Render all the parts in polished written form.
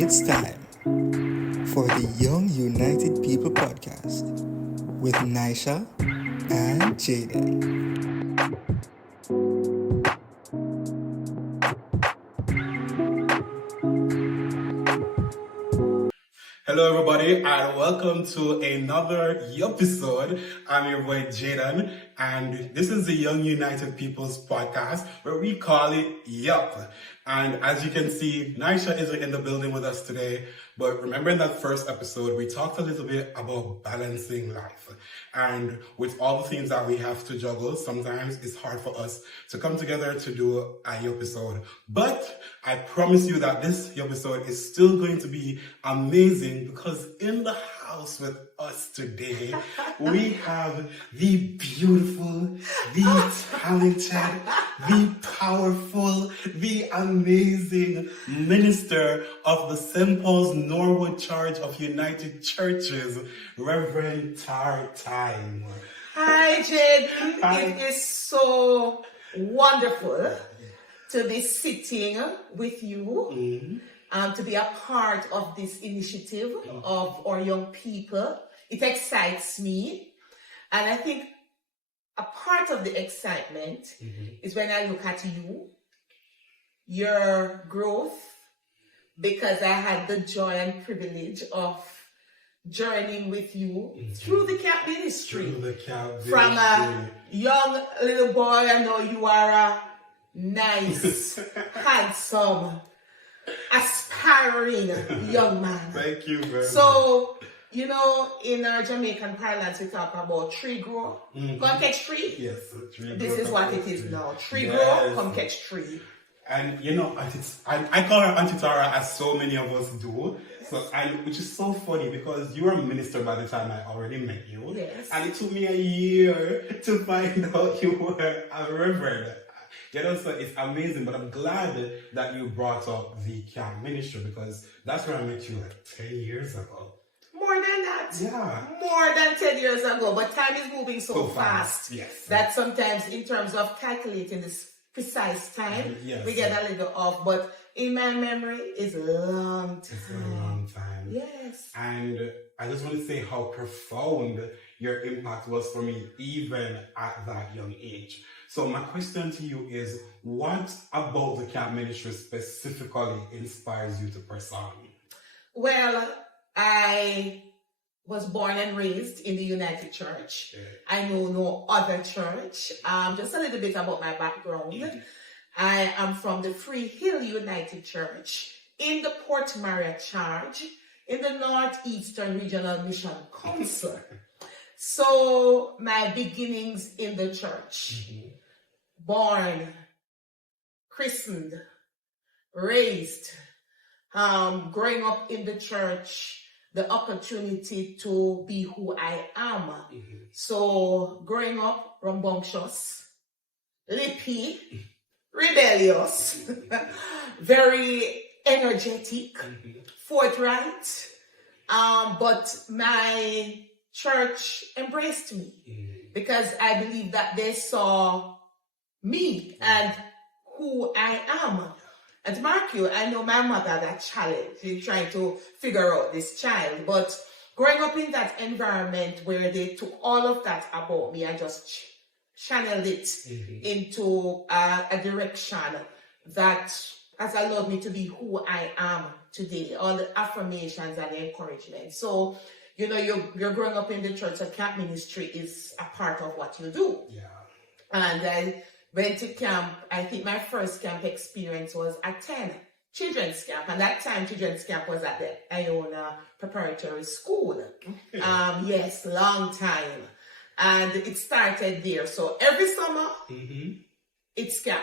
It's time for the Young United People podcast with Naisha and Jayden. Hello everybody and welcome to another Yupisode. I'm your boy Jayden and this is the Young United People's podcast where we call it Yup. And as you can see, Naisha isn't in the building with us today, but remember in that first episode, we talked a little bit about balancing life. And with all the things that we have to juggle, sometimes it's hard for us to come together to do a Yupisode. But I promise you that this Yupisode is still going to be amazing because in the house with us today, we have the beautiful, the talented, the powerful, the amazing minister of the St. Paul's Norwood Church of United Churches, Rev Tara Tyme. Hi, Jayden. Hi. It is so wonderful to be sitting with you, to be a part of this initiative of our young people. It excites me. And I think a part of the excitement is when I look at you, your growth, because I had the joy and privilege of journeying with you through the camp ministry. From a young little boy, I know you are a nice, handsome, aspiring young man. Thank you very much. So, you know, in our Jamaican parlance, we talk about tree grow, come catch tree. Yes, tree This grow, is what come it is tree. now. Tree Yes. grow, come catch tree. And you know, I call her Auntie Tara as so many of us do. So, which is so funny because you were a minister by the time I already met you. Yes. And it took me a year to find out you were a reverend. You know, so it's amazing, but I'm glad that you brought up the camp ministry because that's where I met you like 10 years ago. More than that. Yeah. More than 10 years ago. But time is moving so fast. Yes. That sometimes in terms of calculating this precise time, Yes. we get a little off. But in my memory, it's a long time. It's been a long time. Yes. And I just want to say how profound your impact was for me, even at that young age. So my question to you is, what about the camp ministry specifically inspires you to press on? Well, I was born and raised in the United Church. Okay. I know no other church. Just a little bit about my background. I am from the Free Hill United Church in the Port Maria Charge in the Northeastern Regional Mission Council. So my beginnings in the church, born, christened, raised, growing up in the church, the opportunity to be who I am. So growing up rambunctious, lippy, rebellious, very energetic, forthright, but my church embraced me because I believe that they saw me and who I am. And to mark you, I know my mother had a challenge in trying to figure out this child, but growing up in that environment where they took all of that about me and just channeled it into a direction that has allowed me to be who I am today, all the affirmations and the encouragement. So, you know, you're growing up in the church, so camp ministry is a part of what you do. Yeah. And I went to camp. I think my first camp experience was at 10, children's camp. And that time, children's camp was at the Iona Preparatory School. Yes, long time. And it started there. So every summer, it's camp,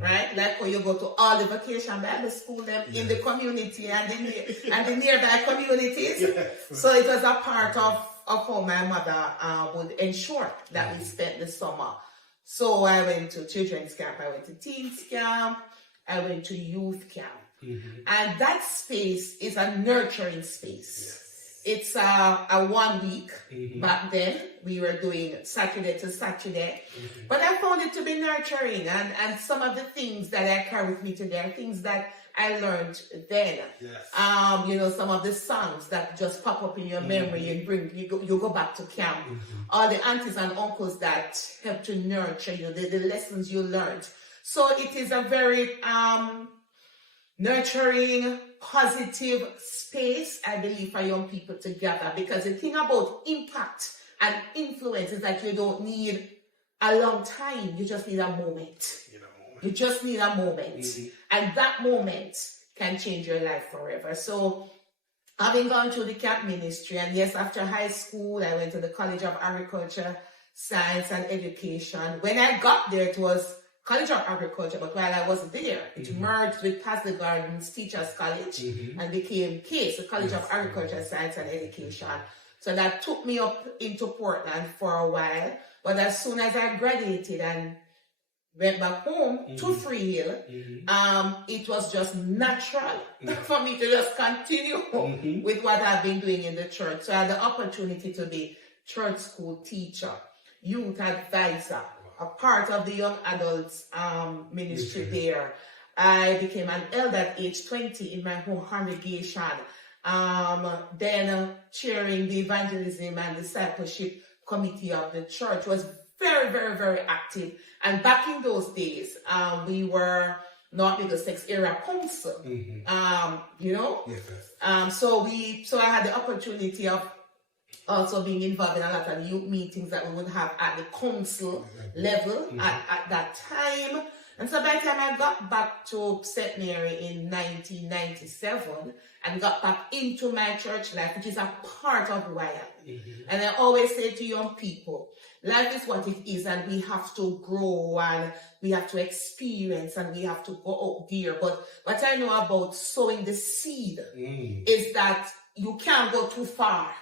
right? Like when you go to all the vacation Bible school them in the community and the nearby communities. Yes. So it was a part of how my mother would ensure that we spent the summer. So I went to children's camp, I went to teens camp, I went to youth camp. And that space is a nurturing space. Yes. It's a 1 week. Back then, we were doing Saturday to Saturday. But I found it to be nurturing. And some of the things that I carry with me today are things that I learned then. Yes. You know, some of the songs that just pop up in your memory and you go back to camp. All the aunties and uncles that help to nurture you, the lessons you learned. So it is a very nurturing, positive space, I believe, for young people to gather. Because the thing about impact and influence is that you don't need a long time. You just need a moment. You just need a moment. And that moment can change your life forever. So having gone through the camp ministry, and yes, after high school, I went to the College of Agriculture, Science and Education. When I got there, it was College of Agriculture, but while I was there, it merged with Pasley Gardens Teachers College and became CASE, the College of Agriculture, Science and Education. So that took me up into Portland for a while. But as soon as I graduated and went back home to Free Hill, it was just natural for me to just continue with what I've been doing in the church. So I had the opportunity to be church school teacher, youth advisor, a part of the young adults ministry there. I became an elder at age 20 in my home congregation. Then chairing the evangelism and discipleship committee of the church, was very, very, very active. And back in those days, we were North Middlesex Area Council, you know? So I had the opportunity of also being involved in a lot of youth meetings that we would have at the council level at that time. And so by the time I got back to St. Mary in 1997 and got back into my church life, which is a part of who I am. And I always say to young people, life is what it is, and we have to grow and we have to experience and we have to go out there. But what I know about sowing the seed is that you can't go too far.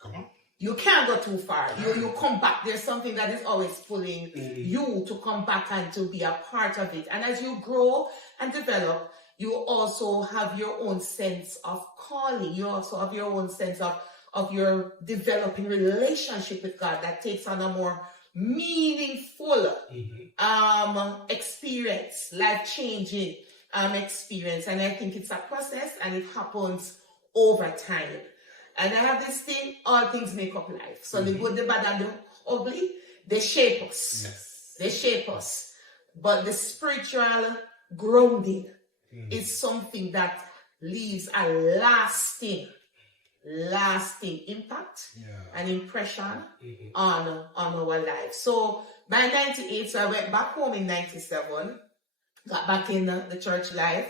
Come on. You can't go too far. You come back. There's something that is always pulling you to come back and to be a part of it. And as you grow and develop, you also have your own sense of calling. You also have your own sense of your developing relationship with God that takes on a more meaningful experience, life-changing experience. And I think it's a process and it happens over time. And I have this thing, all things make up life. So the good, the bad, and the ugly, they shape us. Yes. They shape us. But the spiritual grounding is something that leaves a lasting impact and impression on our life. So by 98, so I went back home in 97, got back in the church life,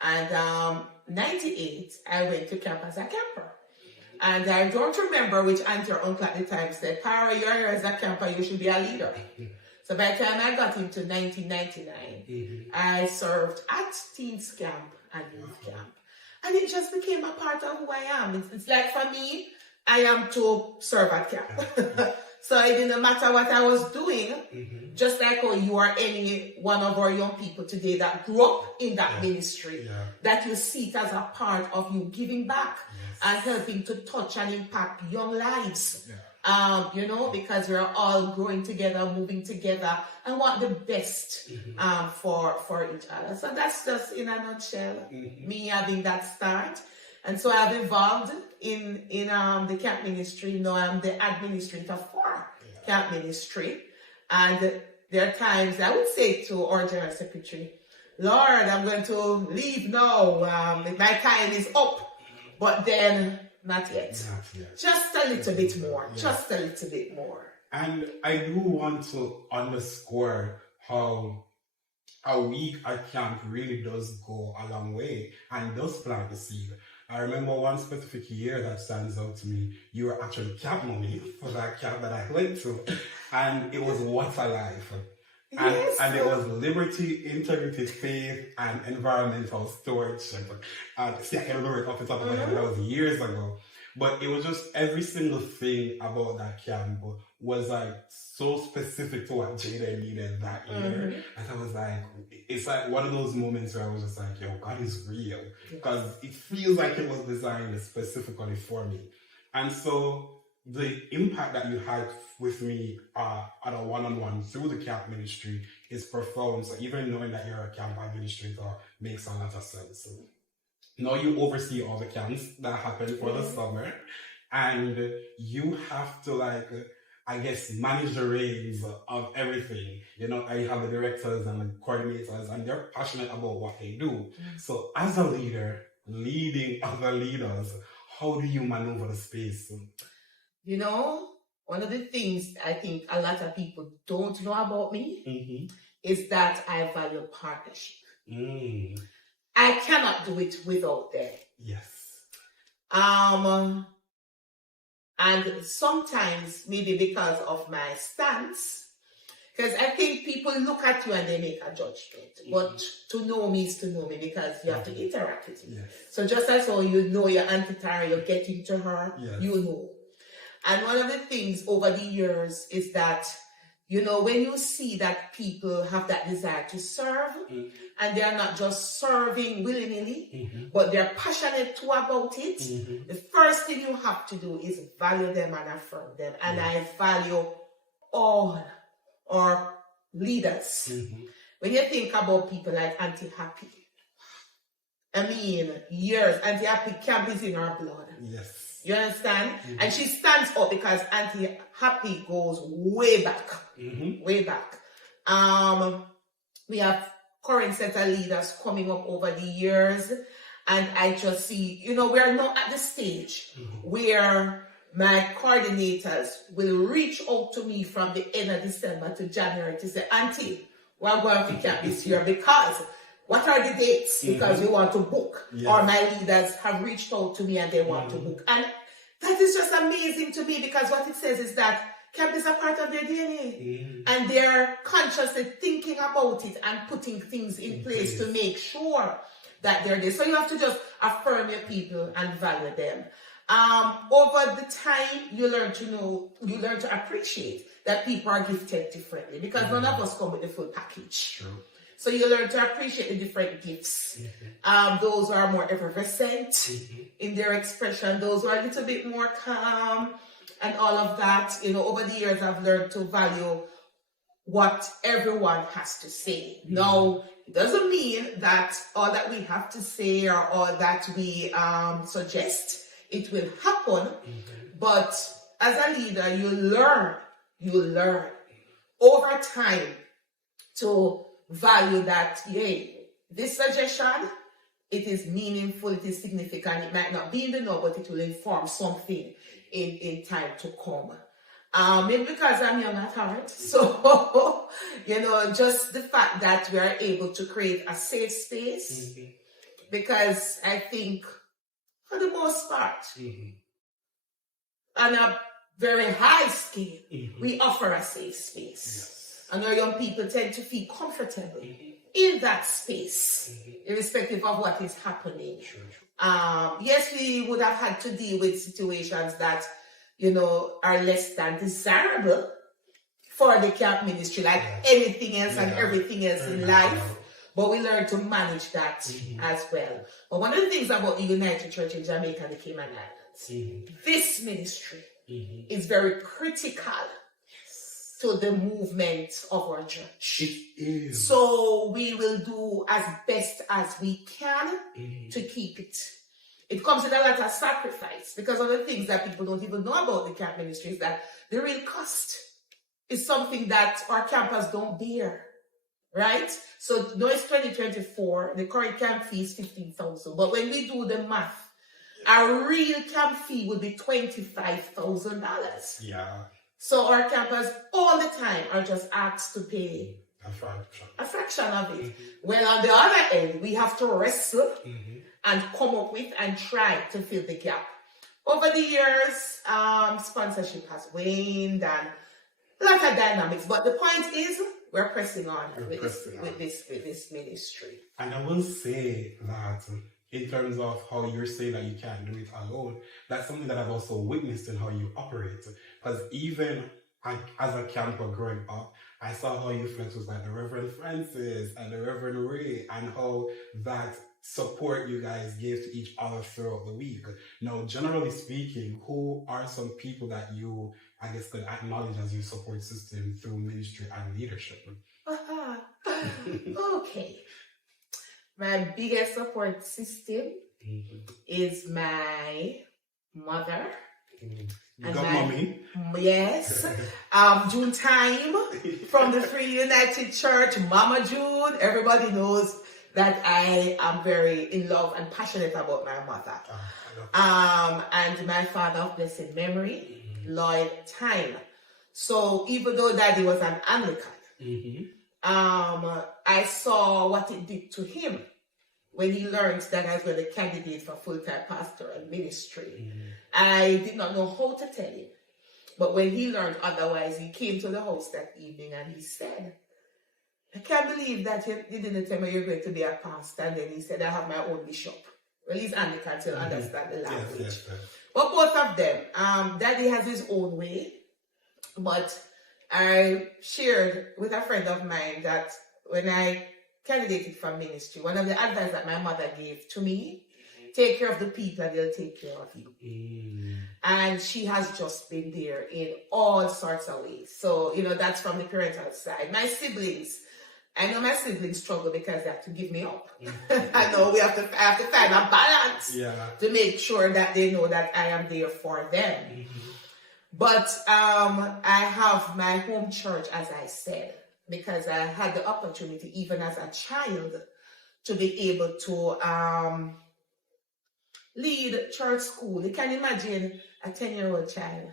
and 98, I went to camp as a camper. And I don't remember which auntie or uncle at the time said, Tara, you're here as a camper, you should be a leader. So by the time I got into 1999, I served at Teens Camp and Youth Camp. And it just became a part of who I am. It's like for me, I am to serve at camp. So it didn't matter what I was doing, just like how you are any one of our young people today that grew up in that ministry, that you see it as a part of you giving back and helping to touch and impact young lives. You know, because we're all growing together, moving together, and want the best for each other. So that's just in a nutshell, me having that start. And so I've evolved in the camp ministry. Now I'm the administrator for camp ministry. And there are times I would say to our general secretary, Lord, I'm going to leave now. My time is up. But then, not yet. Just a little bit more. Just a little bit more. And I do want to underscore how a week at camp really does go a long way and does plant the seed. I remember one specific year that stands out to me. You were actually camp mommy for that camp that I went to. And it was What a Life. And it was liberty, integrity, faith, and environmental stewardship. See, I can't remember it off the top of my head, that was years ago. But it was just every single thing about that camp was like so specific to what Jayden needed that year. And I was like, it's like one of those moments where I was just like, yo, God is real. Because it feels like it was designed specifically for me. And so the impact that you had with me on a one-on-one through the camp ministry is profound. So even knowing that you're a camp administrator makes a lot of sense. Now you oversee all the camps that happen for the summer, and you have to I guess manage the reins of everything. You know, I have the directors and the coordinators, and they're passionate about what they do. So as a leader, leading other leaders, how do you maneuver the space? You know, one of the things I think a lot of people don't know about me is that I value partnership. I cannot do it without them. Yes. And sometimes, maybe because of my stance, because I think people look at you and they make a judgment. But to know me is to know me, because you have to interact with me. Yes. So just as how you know your Auntie Tara, you're getting to her, Yes. you know. And one of the things over the years is that, you know, when you see that people have that desire to serve, and they're not just serving willy-nilly, but they're passionate too about it, the first thing you have to do is value them and affirm them. And I value all our leaders. When you think about people like Auntie Happy, I mean, years, Auntie Happy camp is in her blood. Yes. You understand? And she stands up because Auntie Happy goes way back. Way back. We have current set of leaders coming up over the years, and I just see, you know, we're not at the stage where my coordinators will reach out to me from the end of December to January to say, Auntie, we're going to camp this year because what are the dates? Because we want to book. Yes. Or my leaders have reached out to me and they want to book. And that is just amazing to me, because what it says is that camp is a part of their DNA. And they're consciously thinking about it and putting things in place to make sure that they're there. So you have to just affirm your people and value them. Over the time, you learn to appreciate that people are gifted differently, because none of us come with the full package. True. So you learn to appreciate the different gifts. Those are more effervescent in their expression. Those are a little bit more calm and all of that. You know, over the years, I've learned to value what everyone has to say. Now, it doesn't mean that all that we have to say or all that we suggest, it will happen. But as a leader, you learn over time to value that, this suggestion, it is meaningful, it is significant. It might not be in the know, but it will inform something in time to come. Maybe because I'm young at heart. So, you know, just the fact that we are able to create a safe space, because I think for the most part, on a very high scale, we offer a safe space. And our young people tend to feel comfortable in that space, irrespective of what is happening. Yes, we would have had to deal with situations that, you know, are less than desirable for the camp ministry, like anything else and everything else in life. But we learn to manage that as well. But one of the things about the United Church in Jamaica and the Cayman Islands, this ministry is very critical to the movement of our church. It is. So we will do as best as we can to keep it. It comes with a lot of sacrifice, because one of the things that people don't even know about the camp ministry is that the real cost is something that our campers don't bear, right? So now it's 2024, the current camp fee is 15,000, but when we do the math, our real camp fee would be $25,000. Yeah. So our campers all the time are just asked to pay a fraction of it. Well, on the other end, we have to wrestle and come up with and try to fill the gap. Over the years, sponsorship has waned and a lot of dynamics. But the point is, we're pressing on with this ministry. And I will say that in terms of how you're saying that you can't do it alone, that's something that I've also witnessed in how you operate. Because even as a camper growing up, I saw how you flex with like the Reverend Francis and the Reverend Ray, and how that support you guys give to each other throughout the week. Now, generally speaking, who are some people that you, I guess, could acknowledge as your support system through ministry and leadership? Okay. My biggest support system is my mother. You got mommy? Yes. June Tyme from the Free United Church, Mama June. Everybody knows that I am very in love and passionate about my mother. And my father of blessed memory, Rev Tara Tyme. So even though Daddy was an Anglican, I saw what it did to him when he learned that I was going to candidate for full-time pastoral ministry. I did not know how to tell him. But when he learned otherwise, he came to the house that evening and he said, I can't believe that you didn't tell me you're going to be a pastor. And then he said, I have my own bishop. Well, he's Anglican, so he'll understand the language. Yes. But both of them, Daddy has his own way. But I shared with a friend of mine that when I candidated for ministry, one of the advice that my mother gave to me, take care of the people and they'll take care of you. And she has just been there in all sorts of ways. So, that's from the parental side. My siblings, I know my siblings struggle because they have to give me up. I know I have to find a balance to make sure that they know that I am there for them. But I have my home church, as I said, because I had the opportunity, even as a child, to be able to lead church school. You can imagine a 10-year-old child,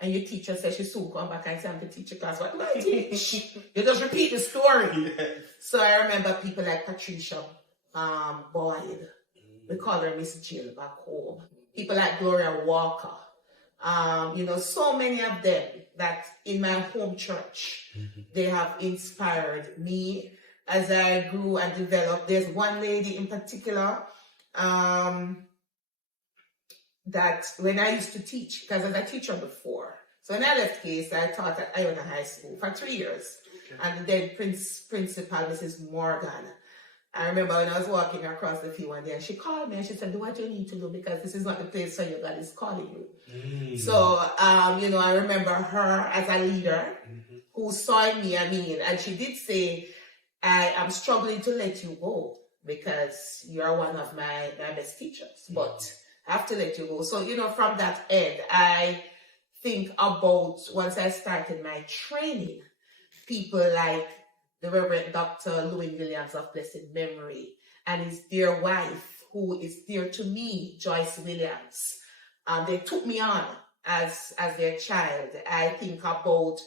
and your teacher says she soon come back and say, I'm to teach a class. What do I teach? You just repeat the story. Yes. So I remember people like Patricia Boyd. We call her Miss Jill back home. People like Gloria Walker. So many of them that in my home church, they have inspired me as I grew and developed. There's one lady in particular that when I used to teach, because I was a teacher before. So when I left Case, I taught at Iona High School for 3 years. Okay. And then Principal Mrs. Morgan. I remember when I was walking across the field one day, and she called me and she said, do what you need to do because this is not the place for you, God is calling you. So, I remember her as a leader who saw in me, and she did say, I am struggling to let you go because you're one of my best teachers, but I have to let you go. So, from that end, I think about once I started my training, people like the Reverend Dr. Louis Williams of blessed memory and his dear wife, who is dear to me, Joyce Williams. They took me on as their child. I think about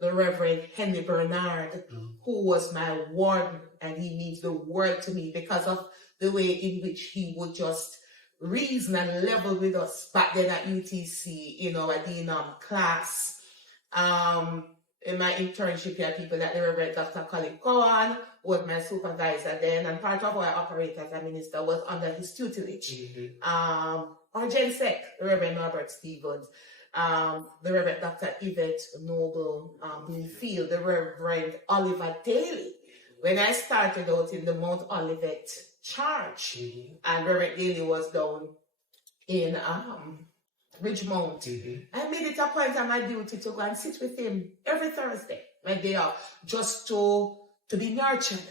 the Reverend Henry Bernard, who was my warden, and he means the world to me because of the way in which he would just reason and level with us back then at UTC, at the class. In my internship, here, people like the Reverend Dr. Colin Cowan, who was my supervisor then, and part of how I operate as a minister was under his tutelage. Or Gen Sec, the Reverend Norbert Stevens, the Reverend Dr. Yvette Noble Bluefield, the Reverend Oliver Daly. When I started out in the Mount Olivet Church, and Reverend Daly was down in Ridgemount, I made it a point of my duty to go and sit with him every Thursday, my day off, just to be nurtured.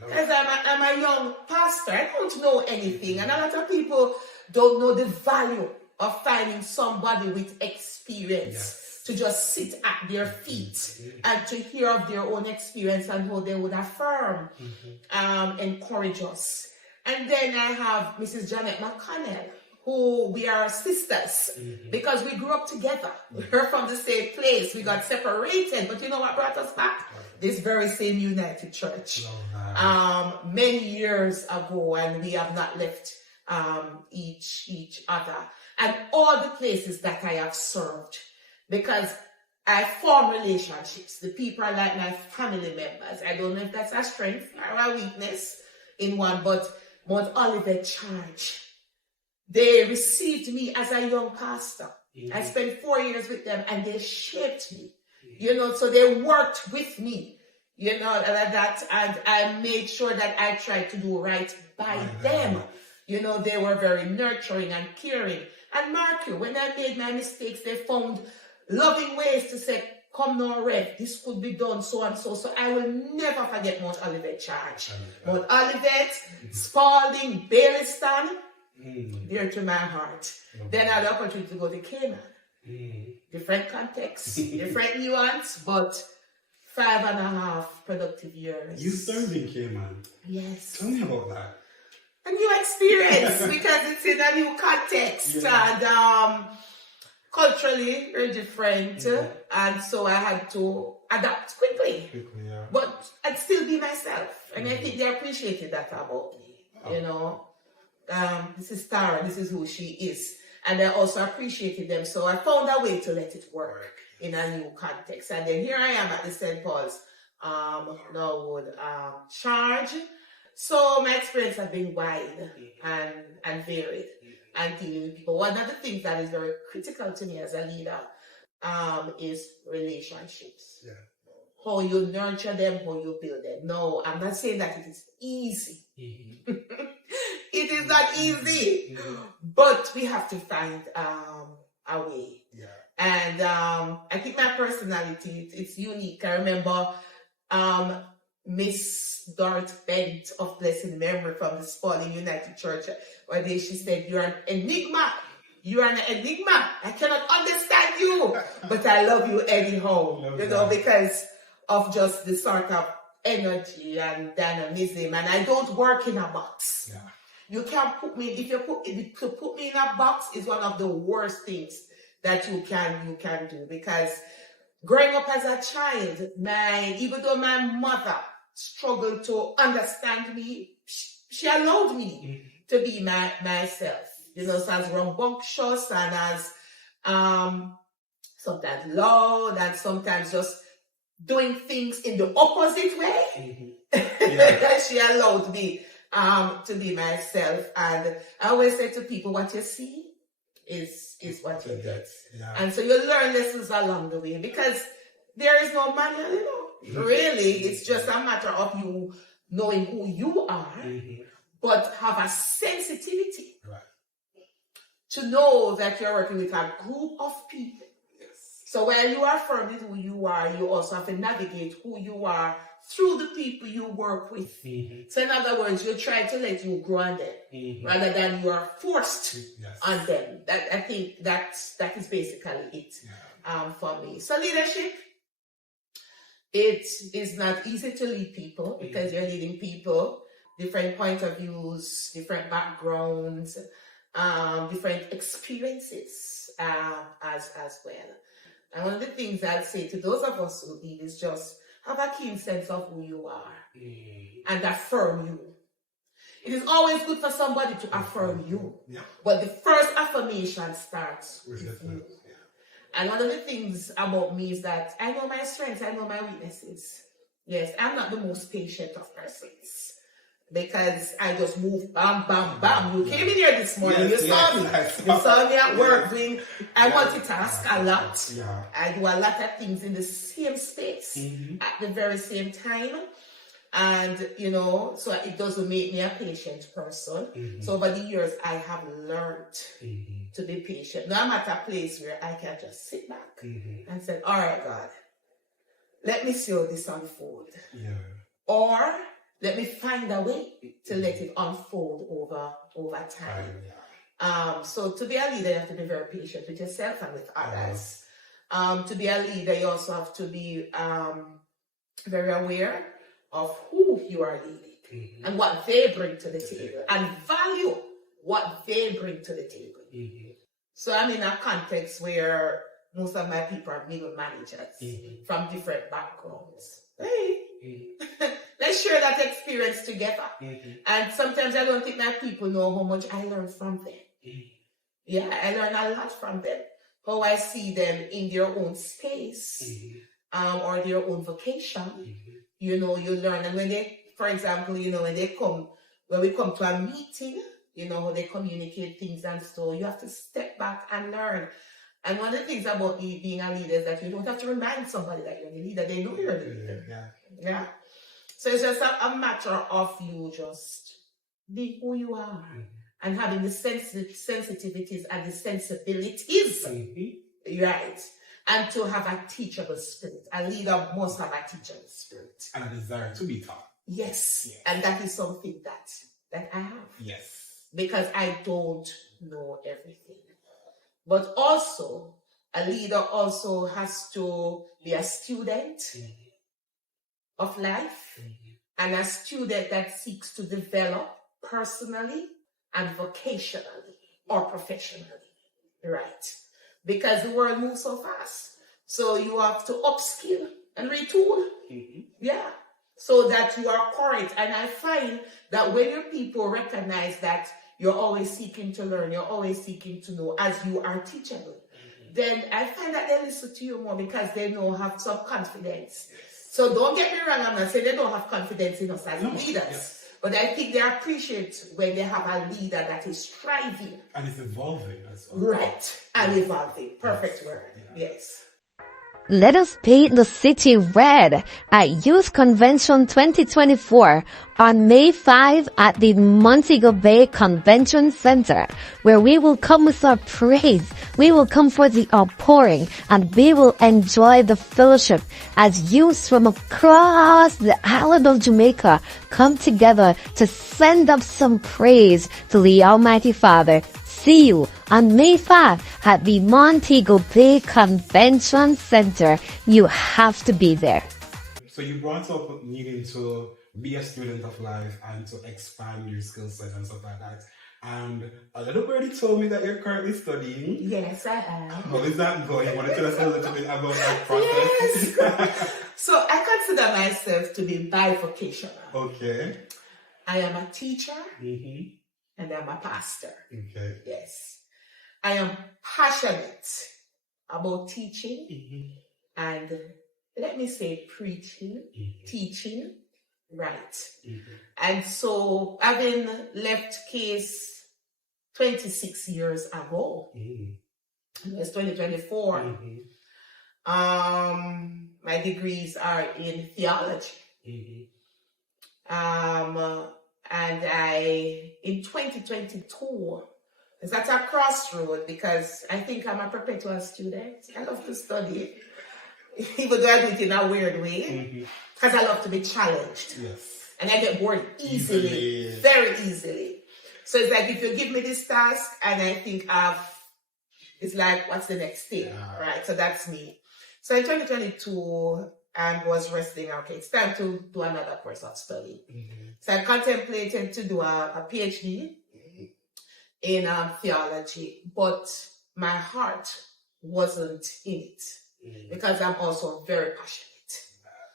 Because I'm a young pastor, I don't know anything, and a lot of people don't know the value of finding somebody with experience to just sit at their feet and to hear of their own experience and how they would affirm, encourage us. And then I have Mrs. Janet McConnell, who we are sisters because we grew up together. We're from the same place. We got separated, but you know what brought us back? This very same United Church. Many years ago, and we have not left each other. And all the places that I have served, because I form relationships. The people are like my family members. I don't know if that's a strength or a weakness in one, but Mount Olivet Church, they received me as a young pastor. I spent 4 years with them and they shaped me. So they worked with me you know, and I made sure that I tried to do right by them. You know, they were very nurturing and caring. And mark you, when I made my mistakes, they found loving ways to say, come now, Rev, this could be done so and so. So I will never forget Mount Olivet Charge. Mount Olivet, Spalding, Baileyston, dear to my heart. Then I had the opportunity to go to Cayman. Different context, different nuance, but 5.5 productive years. You served in Cayman. Yes. Tell me about that. A new experience because it's in a new context and culturally very different, and so I had to adapt quickly. But I'd still be myself, and I think they appreciated that about me. You know, this is Tara, this is who she is, and I also appreciated them. So I found a way to let it work in a new context, and then here I am at the St. Paul's Norwood Charge. So my experience has been wide and varied and dealing with people. One of the things that is very critical to me as a leader is relationships. Yeah. How you nurture them, how you build them. No, I'm not saying that it is easy. It is not easy. But we have to find a way. Yeah. And I think my personality, it's unique. I remember Miss Dorothy Bent of blessed memory from the Spalding United Church, one day she said, "You're an enigma. You are an enigma. I cannot understand you, but I love you anyhow." You know, because of just the sort of energy and dynamism. And I don't work in a box. Yeah. You can't put me, if you put me in a box is one of the worst things that you can do, because growing up as a child, even though my mother struggled to understand me, she allowed me to be myself, you know, so as rambunctious and as sometimes loud and sometimes just doing things in the opposite way. She allowed me to be myself. And I always say to people, what you see is what you get. Yeah. And so you learn lessons along the way, because there is no manual, you know. Really, it's just a matter of you knowing who you are, but have a sensitivity to know that you're working with a group of people. Yes. So while you are firm with who you are, you also have to navigate who you are through the people you work with. So in other words, you try to let you grow on them rather than you are forced on them. I think that is basically it for me. So leadership, it is not easy to lead people because you're leading people, different point of views, different backgrounds, different experiences as well. And one of the things I'll say to those of us who lead is just have a keen sense of who you are and affirm you. It is always good for somebody to affirm you, but the first affirmation starts with you. And one of the things about me is that I know my strengths, I know my weaknesses. Yes, I'm not the most patient of persons because I just move, bam, bam, bam. You came in here this morning, you saw me. You saw me at work doing, I multitask a lot. Yeah. I do a lot of things in the same space at the very same time. And, you know, so it doesn't make me a patient person. So over the years, I have learned to be patient. Now I'm at a place where I can just sit back and say, all right, God, let me see how this unfold. Yeah. Or let me find a way to let it unfold over time. So to be a leader, you have to be very patient with yourself and with others. To be a leader, you also have to be very aware of who you are leading and what they bring to the table, and value what they bring to the table. So I'm in a context where most of my people are middle managers from different backgrounds. Hey, let's share that experience together. And sometimes I don't think my people know how much I learn from them. Yeah, I learn a lot from them. How I see them in their own space or their own vocation. You know, you learn. And when they, for example, you know, when we come to a meeting, you know, how they communicate things and so you have to step back and learn. And one of the things about being a leader is that you don't have to remind somebody that you're the leader. They know you're the leader. Yeah. So it's just a matter of you just being who you are and having the sensitivities and the sensibilities. Right. And to have a teachable spirit. A leader must have a teachable spirit. And a desire to be taught. Yes. And that is something that I have. Yes. Because I don't know everything. But also, a leader also has to be a student of life and a student that seeks to develop personally and vocationally or professionally. Right. Because the world moves so fast. So you have to upskill and retool. Yeah. So that you are current. And I find that when your people recognize that you're always seeking to learn, you're always seeking to know as you are teachable, then I find that they listen to you more because they have some confidence. So don't get me wrong, I'm not saying they don't have confidence in us as leaders. But I think they appreciate when they have a leader that is striving. And it's evolving as well. Right. And evolving. Perfect word. Yes. Let us paint the city red at Youth Convention 2024 on May 5 at the Montego Bay Convention Center, where we will come with our praise, we will come for the outpouring, and we will enjoy the fellowship as youths from across the island of Jamaica come together to send up some praise to the Almighty Father. See you on May 5 at the Montego Bay Convention Center. You have to be there. So you brought up needing to be a student of life and to expand your skill set and stuff like that. And a little birdie told me that you're currently studying. Yes, I am. How is that going? You want to tell us a little bit about that process? Yes. So I consider myself to be bivocational. Okay. I am a teacher. And I'm a pastor. Okay. Yes. I am passionate about teaching and let me say preaching, teaching, right. And so having left case 26 years ago, it's 2024, my degrees are in theology. And in 2022, it's at a crossroad because I think I'm a perpetual student. I love to study, even though I do it in a weird way, because I love to be challenged. Yes. And I get bored easily, very easily. So it's like if you give me this task and I think it's like, what's the next thing, right? So that's me. So in 2022, and was resting, okay, it's time to do another course of study. So I contemplated to do a PhD in theology, but my heart wasn't in it because I'm also very passionate.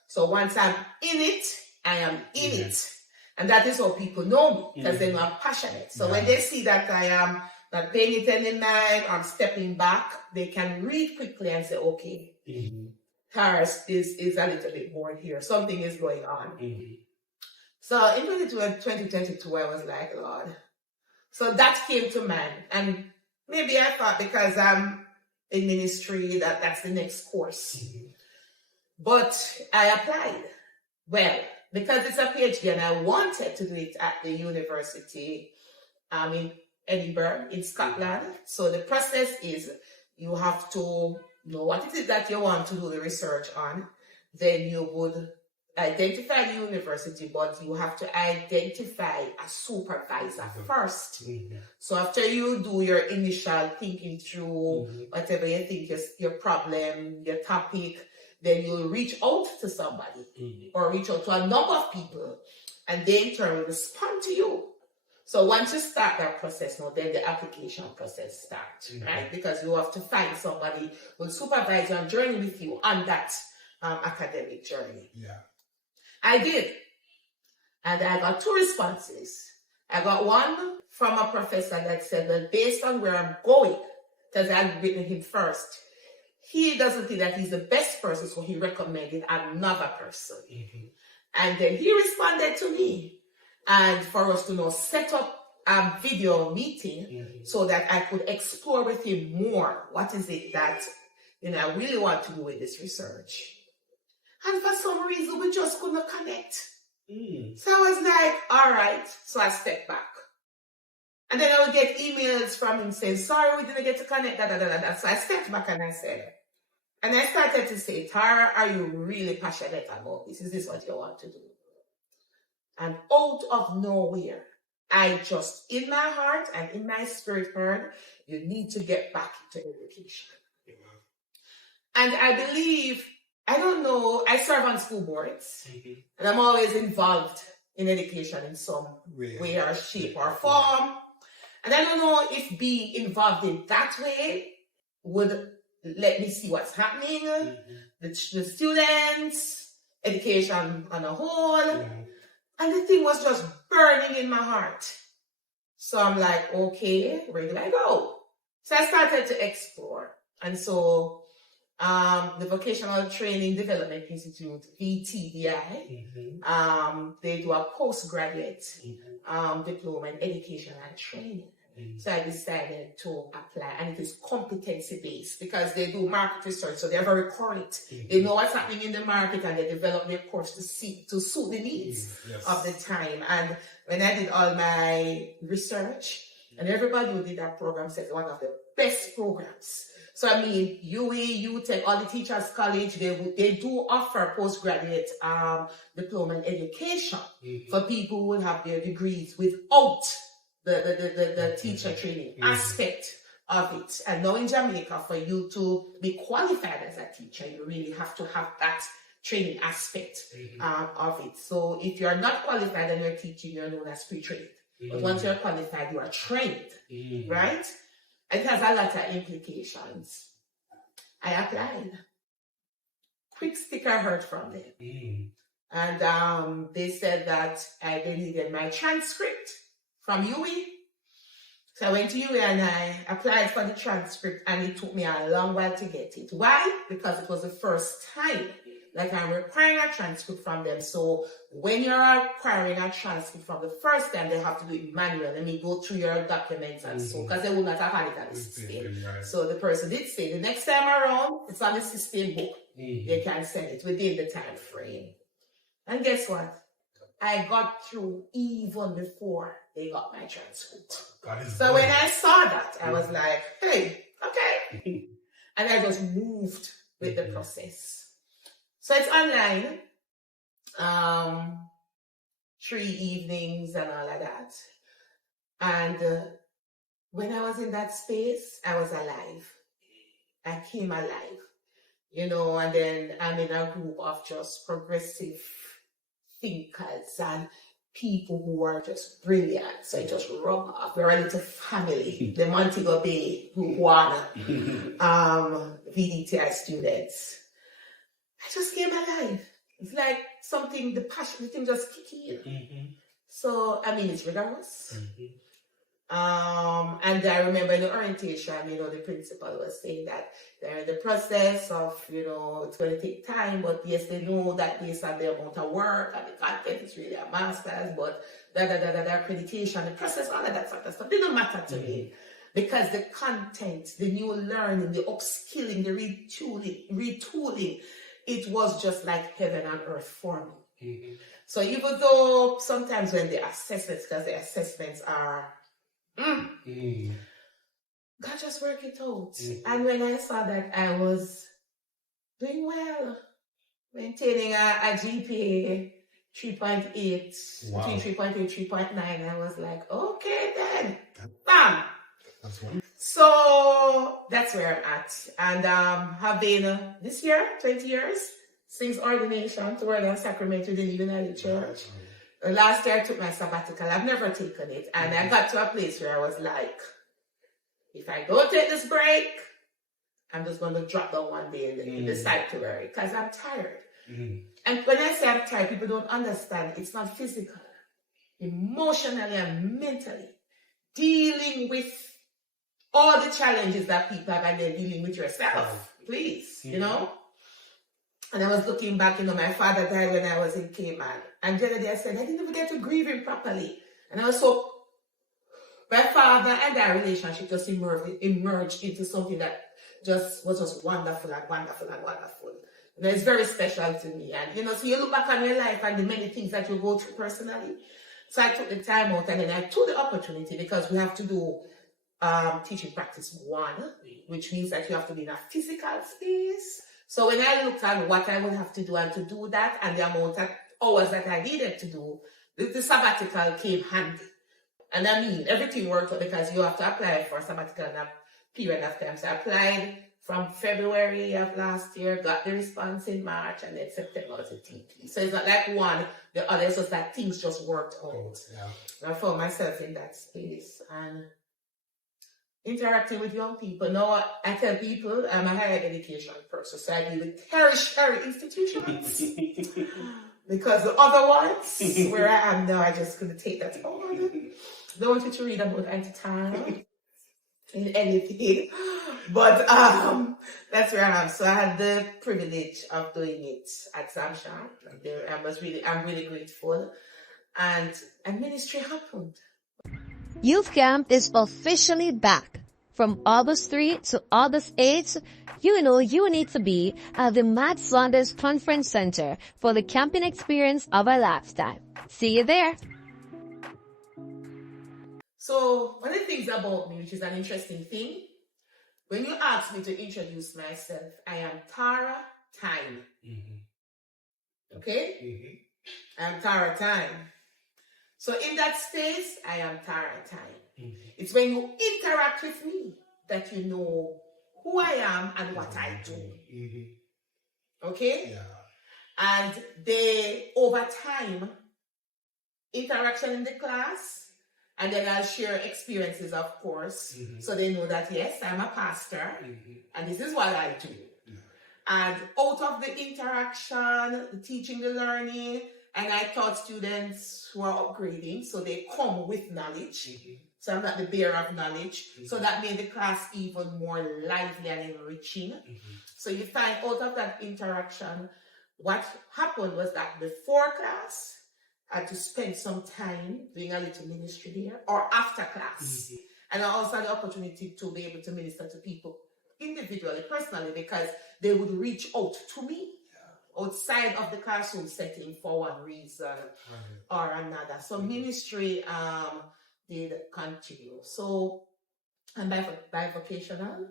So once I'm in it, I am in it. And that is how people know me because they know I'm passionate. So when they see that I am not paying it any mind, I'm stepping back, they can read quickly and say, okay, Tara's is a little bit more here. Something is going on. So in 2022, I was like, Lord. So that came to mind. And maybe I thought because I'm in ministry that's the next course. But I applied. Well, because it's a PhD and I wanted to do it at the university in Edinburgh, in Scotland. So the process is you have to know what it is that you want to do the research on. Then you would identify the university, but you have to identify a supervisor first. So after you do your initial thinking through whatever you think is your problem, your topic, then you'll reach out to somebody or reach out to a number of people and they in turn will respond to you. So once you start that process now, then the application process starts, right? Because you have to find somebody who will supervise you and journey with you on that academic journey. Yeah. I did. And I got 2 responses. I got one from a professor that said, well, based on where I'm going, because I had written him first, he doesn't think that he's the best person, so he recommended another person. And then he responded to me. And for us to set up a video meeting so that I could explore with him more what is it that I really want to do with this research. And for some reason, we just couldn't connect. So I was like, all right. So I stepped back. And then I would get emails from him saying, sorry, we didn't get to connect, So I stepped back and I said, and I started to say, Tara, are you really passionate about this? Is this what you want to do? And out of nowhere, I just, in my heart and in my spirit heard, you need to get back into education. And I believe, I don't know, I serve on school boards, and I'm always involved in education in some way or shape or form. And I don't know if being involved in that way would let me see what's happening, the students, education on a whole. And the thing was just burning in my heart. So I'm like, okay, where do I go? So I started to explore. And so the Vocational Training Development Institute, VTDI, they do a postgraduate diploma in education and training. So I decided to apply, and it is competency-based because they do market research, so they're very current. They know what's happening in the market, and they develop their course to suit the needs of the time. And when I did all my research, and everybody who did that program said it's one of the best programs. So I mean, UE, UTech, all the Teachers College, they do offer postgraduate diploma in education for people who would have their degrees without the teacher training aspect of it. And now in Jamaica, for you to be qualified as a teacher, you really have to have that training aspect of it. So if you're not qualified and you're teaching, you're known as pre-trained. But once you're qualified, you are trained, right? It has a lot of implications. I applied. Quick stick I heard from them. And they said that they needed my transcript from UE. So I went to UE and I applied for the transcript, and it took me a long while to get it. Why? Because it was the first time that I'm requiring a transcript from them. So when you're acquiring a transcript from the first time, they have to do it manually. Let me go through your documents and so, because they will not have had it on the system. So the person did say the next time around, it's on the system book. They can send it within the time frame. And guess what? I got through even before they got my transcript. So when I saw that, I was like, hey, okay. And I just moved with the process. So it's online, 3 evenings and all of that. And when I was in that space, I was alive. I came alive, you know, and then I'm in a group of just progressive thinkers and people who are just brilliant. So I just rub off. We're a little family, the Montego Bay, Guana, VDTI students. I just came alive. It's like something, the passion, the thing just kicked in. So, I mean, it's rigorous. And I remember in the orientation, you know, the principal was saying that they're in the process of, you know, it's going to take time, but yes, they know that based on the amount of work and the content, it's really a master's, but the accreditation, the process, all of that sort of stuff, didn't matter to me. Because the content, the new learning, the upskilling, the retooling, it was just like heaven on earth for me. So even though sometimes when the assessments, because the assessments are, God just work it out. And when I saw that I was doing well, maintaining a GPA 3.8, between 3.8 and 3.9, I was like, okay then, bam. So that's where I'm at. And have been this year, 20 years, since ordination to World and Sacrament within the United Church. Last year I took my sabbatical. I've never taken it. And I got to a place where I was like, if I don't take this break, I'm just going to drop down one day in the sanctuary because I'm tired. And when I say I'm tired, people don't understand. It's not physical. Emotionally and mentally. Dealing with all the challenges that people have, and then dealing with yourself, please, you know? And I was looking back, you know, my father died when I was in Cayman. And the other day I said, I didn't even get to grieve him properly. And I was so, my father and our relationship just emerged into something that just was just wonderful and wonderful and wonderful. You know, it's very special to me. And, you know, so you look back on your life and the many things that you go through personally. So I took the time out and then I took the opportunity because we have to do teaching practice 1, which means that you have to be in a physical space. So when I looked at what I would have to do and to do that and the amount of hours that I needed to do, the sabbatical came handy. And I mean, everything worked out because you have to apply for a sabbatical in a period of time. So I applied from February of last year, got the response in March, and then September was the TP. So it's not like one, the other, it's just that things just worked out. Yeah. I found myself in that space and interacting with young people. Now, I tell people I'm a higher education person, so I deal with tertiary institutions. Because the other ones, where I am now, I just couldn't take that on. Don't want you to read about Auntie Tara in anything. But that's where I am. So I had the privilege of doing it at Zamsha. I'm really grateful. And ministry happened. Youth Camp is officially back. From August 3 to August 8, you know you need to be at the Matt Saunders Conference Center for the camping experience of a lifetime. See you there. So one of the things about me, which is an interesting thing, when you ask me to introduce myself, I am Tara Tyme. Okay? I'm Tara Tyme. So in that space, I am Tara Tyme. It's when you interact with me that you know who I am and what I do. Okay? Yeah. And they, over time, interaction in the class, and then I'll share experiences, of course, so they know that, yes, I'm a pastor, and this is what I do. Yeah. And out of the interaction, the teaching, the learning, and I taught students who are upgrading, so they come with knowledge. So I'm not the bearer of knowledge. So that made the class even more lively and enriching. So you find out of that interaction, what happened was that before class, I had to spend some time doing a little ministry there, or after class. And I also had the opportunity to be able to minister to people individually, personally, because they would reach out to me outside of the classroom setting for one reason or another. So ministry did continue. So I'm bivocational.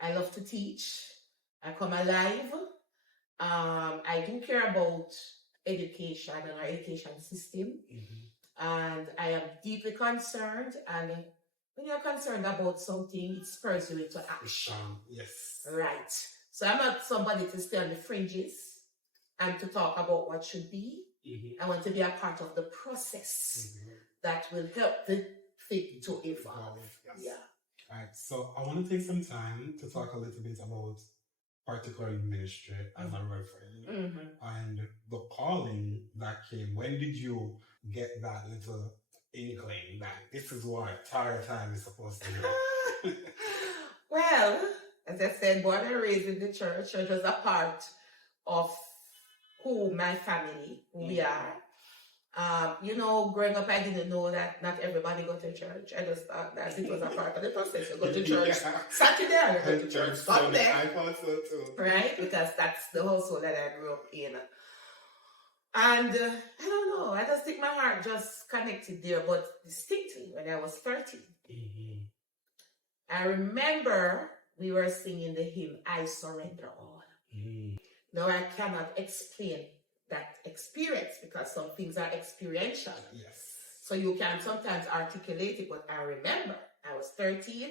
I love to teach. I come alive. I do care about education and our education system. And I am deeply concerned. And when you're concerned about something, it spurs you into action. Yes. Right. So I'm not somebody to stay on the fringes and to talk about what should be. I want to be a part of the process that will help the thing to evolve. Yeah. All right. So I want to take some time to talk a little bit about particular ministry as a reverend and the calling that came. When did you get that little inkling that this is what Tara Tyme is supposed to do? Well, as I said, born and raised in the church. Church was a part of who my family, who we are. You know, growing up, I didn't know that not everybody go to church. I just thought that it was a part of the process. You go to church Saturday, I go to church Sunday. I thought so too. Right? Because that's the household that I grew up in. And I don't know, I just think my heart just connected there, but distinctly when I was 13. I remember we were singing the hymn, I Surrender All. Now I cannot explain that experience because some things are experiential. Yes. So you can sometimes articulate it, but I remember I was 13.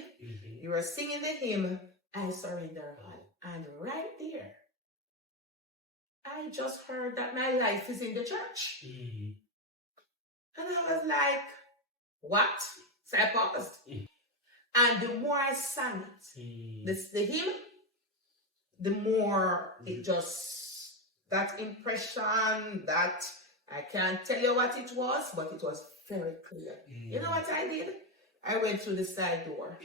You were singing the hymn, I Surrender All. And right there, I just heard that my life is in the church. And I was like, what? So I paused. And the more I sang it, the hymn, the more it just, that impression, that I can't tell you what it was, but it was very clear. You know what I did? I went through the side door.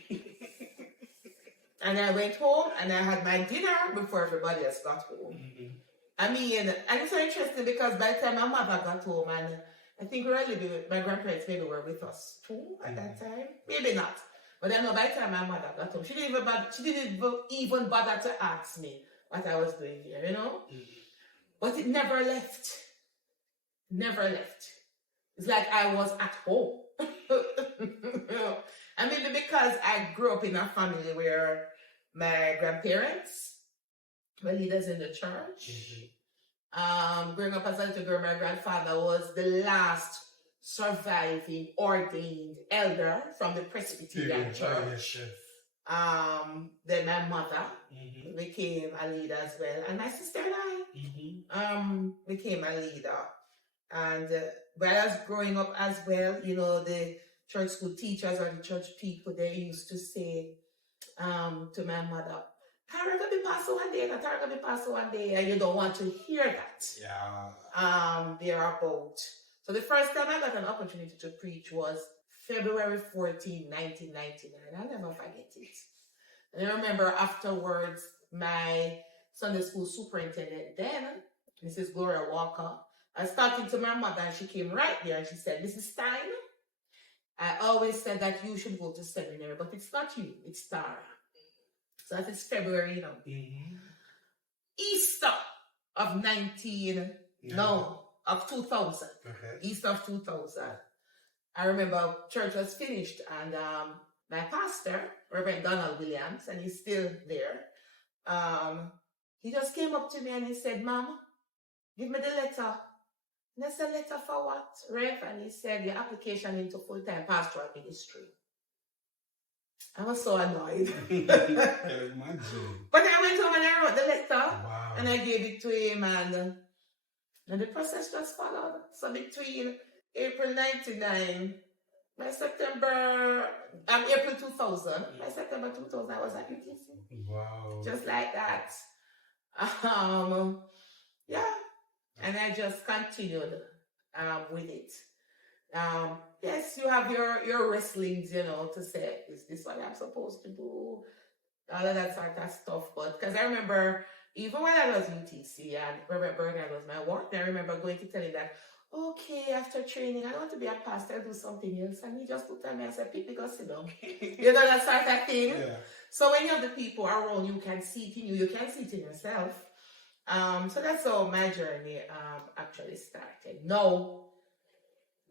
And I went home and I had my dinner before everybody else got home. I mean, and it's so interesting because by the time my mother got home, and I think my grandparents maybe were with us too at that time. Maybe not. But I know by the time my mother got home, she didn't even bother to ask me what I was doing here, you know? But it never left. Never left. It's like I was at home. And maybe because I grew up in a family where my grandparents were leaders in the church. Growing up as a little girl, my grandfather was the last surviving ordained elder from the Presbyterian church. Then my mother became a leader as well, and my sister and I became a leader. And while I was growing up as well, you know, the church school teachers or the church people, they used to say to my mother, Tara gonna be passed one day, Tara gonna be passed one day, and you don't want to hear that. Yeah. Thereabout. So the first time I got an opportunity to preach was February 14, 1999. I'll never forget it. And I remember afterwards, my Sunday school superintendent then, Mrs. Gloria Walker, I was talking to my mother and she came right there and she said, Mrs. Stein, I always said that you should go to seminary, but it's not you, it's Tara. So that is February, you know. Easter of 2000. Easter of 2000. I remember church was finished and my pastor, Reverend Donald Williams, and he's still there, he just came up to me and he said, Mom, give me the letter. And I said, letter for what, Rev? And he said, your application into full-time pastoral ministry. I was so annoyed. Can imagine. But I went home and I wrote the letter. Wow. And I gave it to him and the process just followed. So between April 99, by September, April 2000, by September 2000, I was at UTC. Wow. Just like that. Yeah. And I just continued with it. Yes, you have your wrestlings, you know, to say, is this what I'm supposed to do? All of that sort of stuff. But because I remember, even when I was UTC, and Reverend Bernard was my work, I remember going to tell him that, okay, after training, I don't want to be a pastor, I'll do something else. And he just looked at me and said, pick, go sit down. You know, that sort of thing. Yeah. So when you have the people around you can see it in you, you can see it in yourself. So that's how my journey actually started. Now,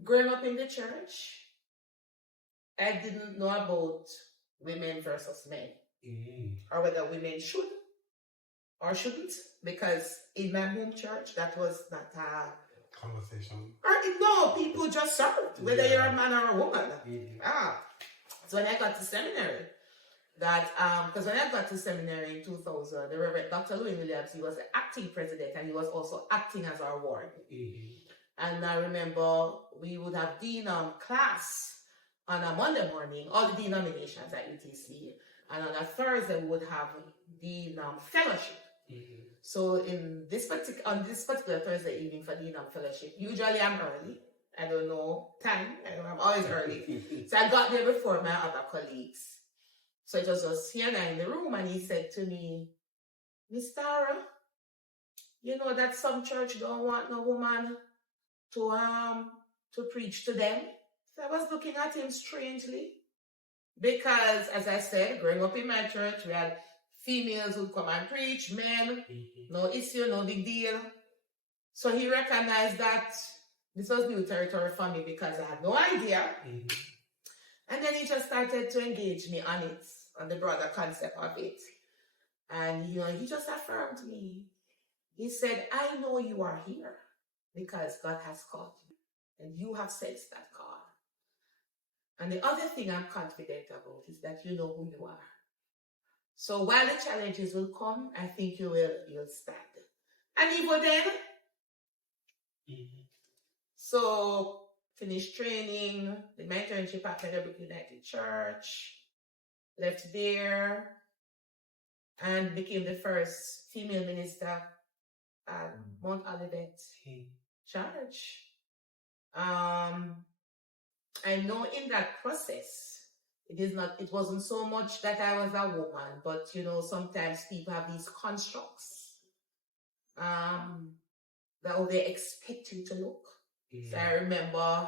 growing up in the church, I didn't know about women versus men, or whether women should or shouldn't, because in my home church, that was not a conversation. No, people just served, whether you're a man or a woman. So when I got to seminary, because when I got to seminary in 2000, the Reverend Dr. Louis Williams, he was the acting president and he was also acting as our ward. And I remember we would have denom class on a Monday morning, all the denominations at UTC, and on a Thursday we would have denom fellowship. So on this particular Thursday evening for denom fellowship, usually I'm early. I don't know time. I'm always early. So I got there before my other colleagues. So it was just here and I in the room, and he said to me, Miss Tara, you know that some church don't want no woman to preach to them. So I was looking at him strangely, because as I said, growing up in my church, we had females who come and preach, men, no issue, no big deal. So he recognized that this was new territory for me because I had no idea. And then he just started to engage me on it, on the broader concept of it. And he just affirmed me. He said, I know you are here because God has called you. And you have sensed that call. And the other thing I'm confident about is that you know who you are. So while the challenges will come, I think you'll stand. And even then, so finished training, did my internship at Federal United Church, left there, and became the first female minister at Mount Olivet Church. I know in that process, it wasn't so much that I was a woman, but sometimes people have these constructs that they expect you to look. So I remember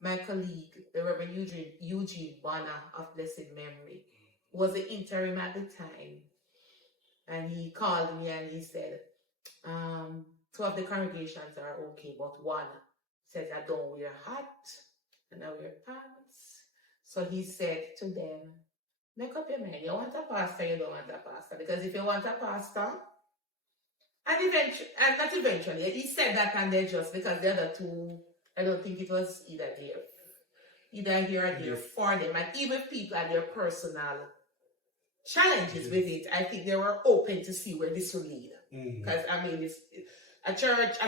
my colleague, the Reverend Eugene Bonner of blessed memory, who was the interim at the time. And he called me and he said, two of the congregations are okay, but one says I don't wear a hat and I wear pants. So he said to them, make up your mind. You want a pastor, you don't want a pastor. Because if you want a pastor, not eventually, he said that and they just, because the other two, I don't think it was either here or there for them. And even people had their personal challenges with it, I think they were open to see where this will lead. Because it's a church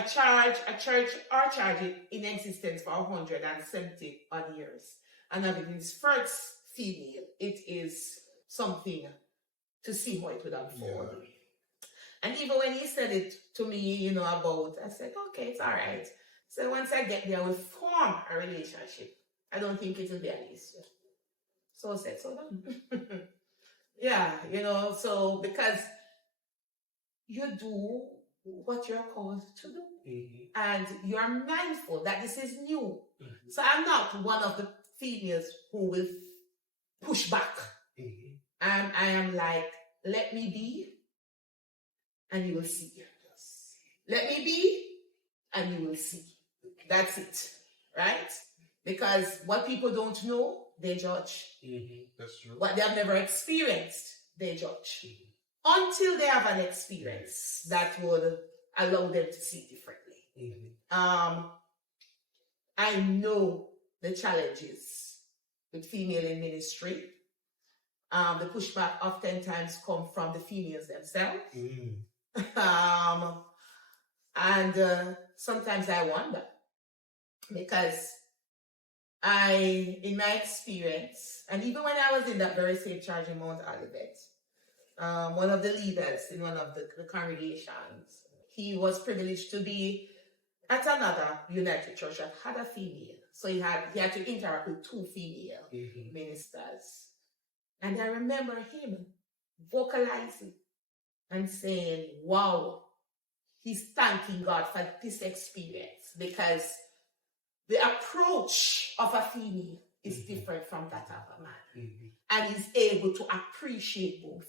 in existence for 170 odd years. And having its first female, it is something to see how it would unfold. Yeah. And even when he said it to me, about, I said, okay, it's all right. So once I get there, we'll form a relationship. I don't think it will be an issue. So I said, so done. Yeah, so because you do what you're called to do. And you're mindful that this is new. So I'm not one of the females who will push back. I am like, let me be, and you will see. Yes. Let me be, and you will see. That's it, right? Because what people don't know, they judge. That's true. What they have never experienced, they judge. Until they have an experience that would allow them to see differently. I know the challenges with female in ministry. The pushback oftentimes come from the females themselves. And sometimes I wonder, because in my experience, and even when I was in that very same church in Mount Olivet, one of the leaders in one of the congregations, he was privileged to be at another United Church that had a female. So he had to interact with two female ministers. And I remember him vocalizing and saying, wow, he's thanking God for this experience, because the approach of a female is different from that of a man. And he's able to appreciate both.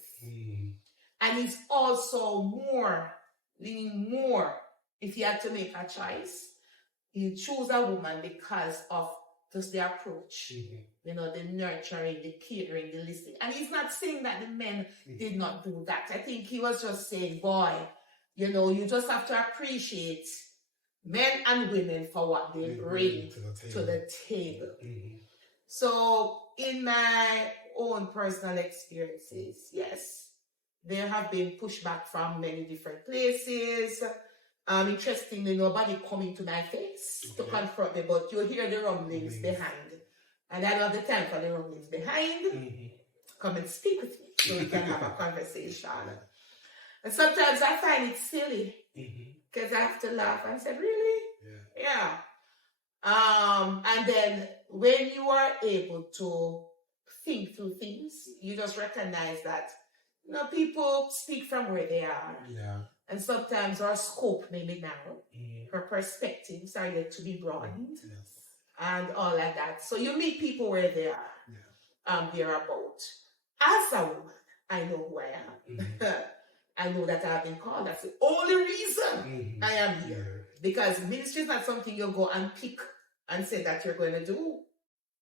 And he's also leaning more, if he had to make a choice, he'll choose a woman because of just the approach, the nurturing, the caring, the listening. And he's not saying that the men did not do that. I think he was just saying, boy, you just have to appreciate men and women for what they bring to the table. So in my own personal experiences, yes, there have been pushback from many different places. Interestingly, nobody coming to my face to confront me, but you hear the rumblings behind. And I don't have the time for the rumblings behind. Come and speak with me so we can have a conversation. And sometimes I find it silly, because I have to laugh and say, really? Yeah. And then when you are able to think through things, you just recognize that people speak from where they are. Yeah. And sometimes our scope may be narrow. Her perspectives are yet to be broadened. And all like that. So you meet people where they are. Thereabout. As a woman, I know who I am. I know that I have been called. That's the only reason I am here. Because ministry is not something you go and pick and say that you're going to do.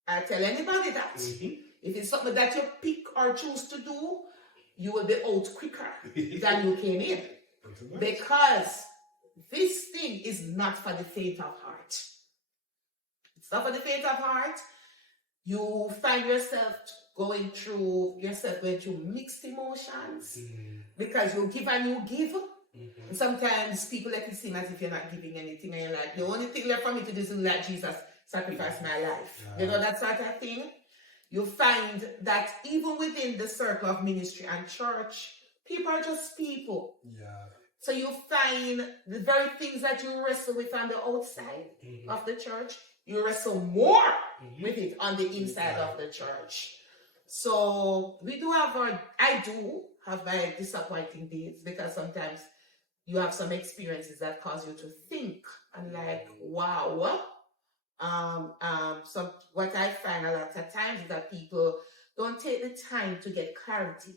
I tell anybody that. If it's something that you pick or choose to do, you will be out quicker than you came in. Because this thing is not for the faint of heart. It's not for the faint of heart. You find yourself going through mixed emotions, because you give and you give. And sometimes people let it seem as if you're not giving anything, and you're like, the only thing left for me to do is let Jesus sacrifice my life. That sort of thing. You find that even within the circle of ministry and church, people are just people. So you find the very things that you wrestle with on the outside of the church, you wrestle more with it on the inside of the church. So I do have my disappointing days, because sometimes you have some experiences that cause you to think and like, wow. So what I find a lot of times is that people don't take the time to get clarity.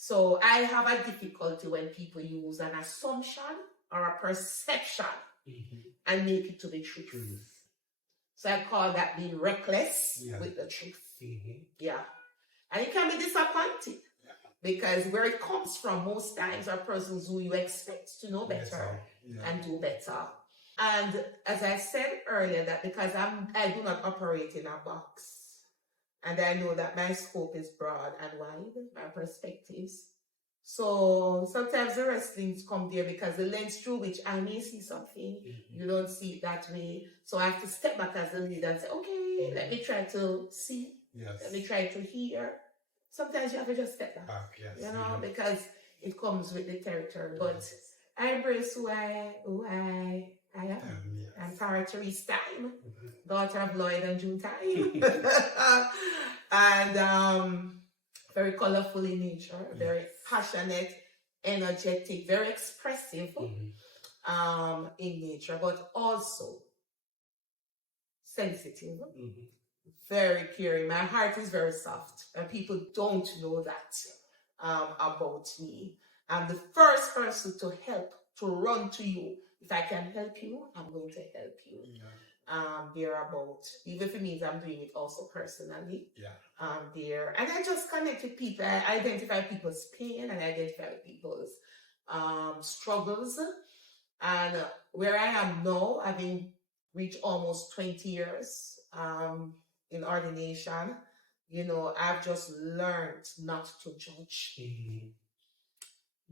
So I have a difficulty when people use an assumption or a perception and make it to the truth. So I call that being reckless with the truth. Yeah. And it can be disappointing because where it comes from most times are persons who you expect to know better and do better. And as I said earlier, that because I do not operate in a box, and I know that my scope is broad and wide, my perspectives. So sometimes the wrestlings come there because the lens through which I may see something, you don't see it that way. So I have to step back as a leader and say, okay, let me try to see. Let me try to hear. Sometimes you have to just step back, you know, because it comes with the territory. But I embrace who I am. I'm Tara Tyme, daughter of Lloyd and June Tyme. And very colorful in nature, very passionate, energetic, very expressive in nature, but also sensitive, very caring. My heart is very soft, and people don't know that about me. I'm the first person to help, to run to you. If I can help you, I'm going to help you. Thereabout. Even if it means I'm doing it also personally. There. And I just connect with people. I identify people's pain and I identify people's struggles. And where I am now, having reached almost 20 years in ordination, you know, I've just learned not to judge.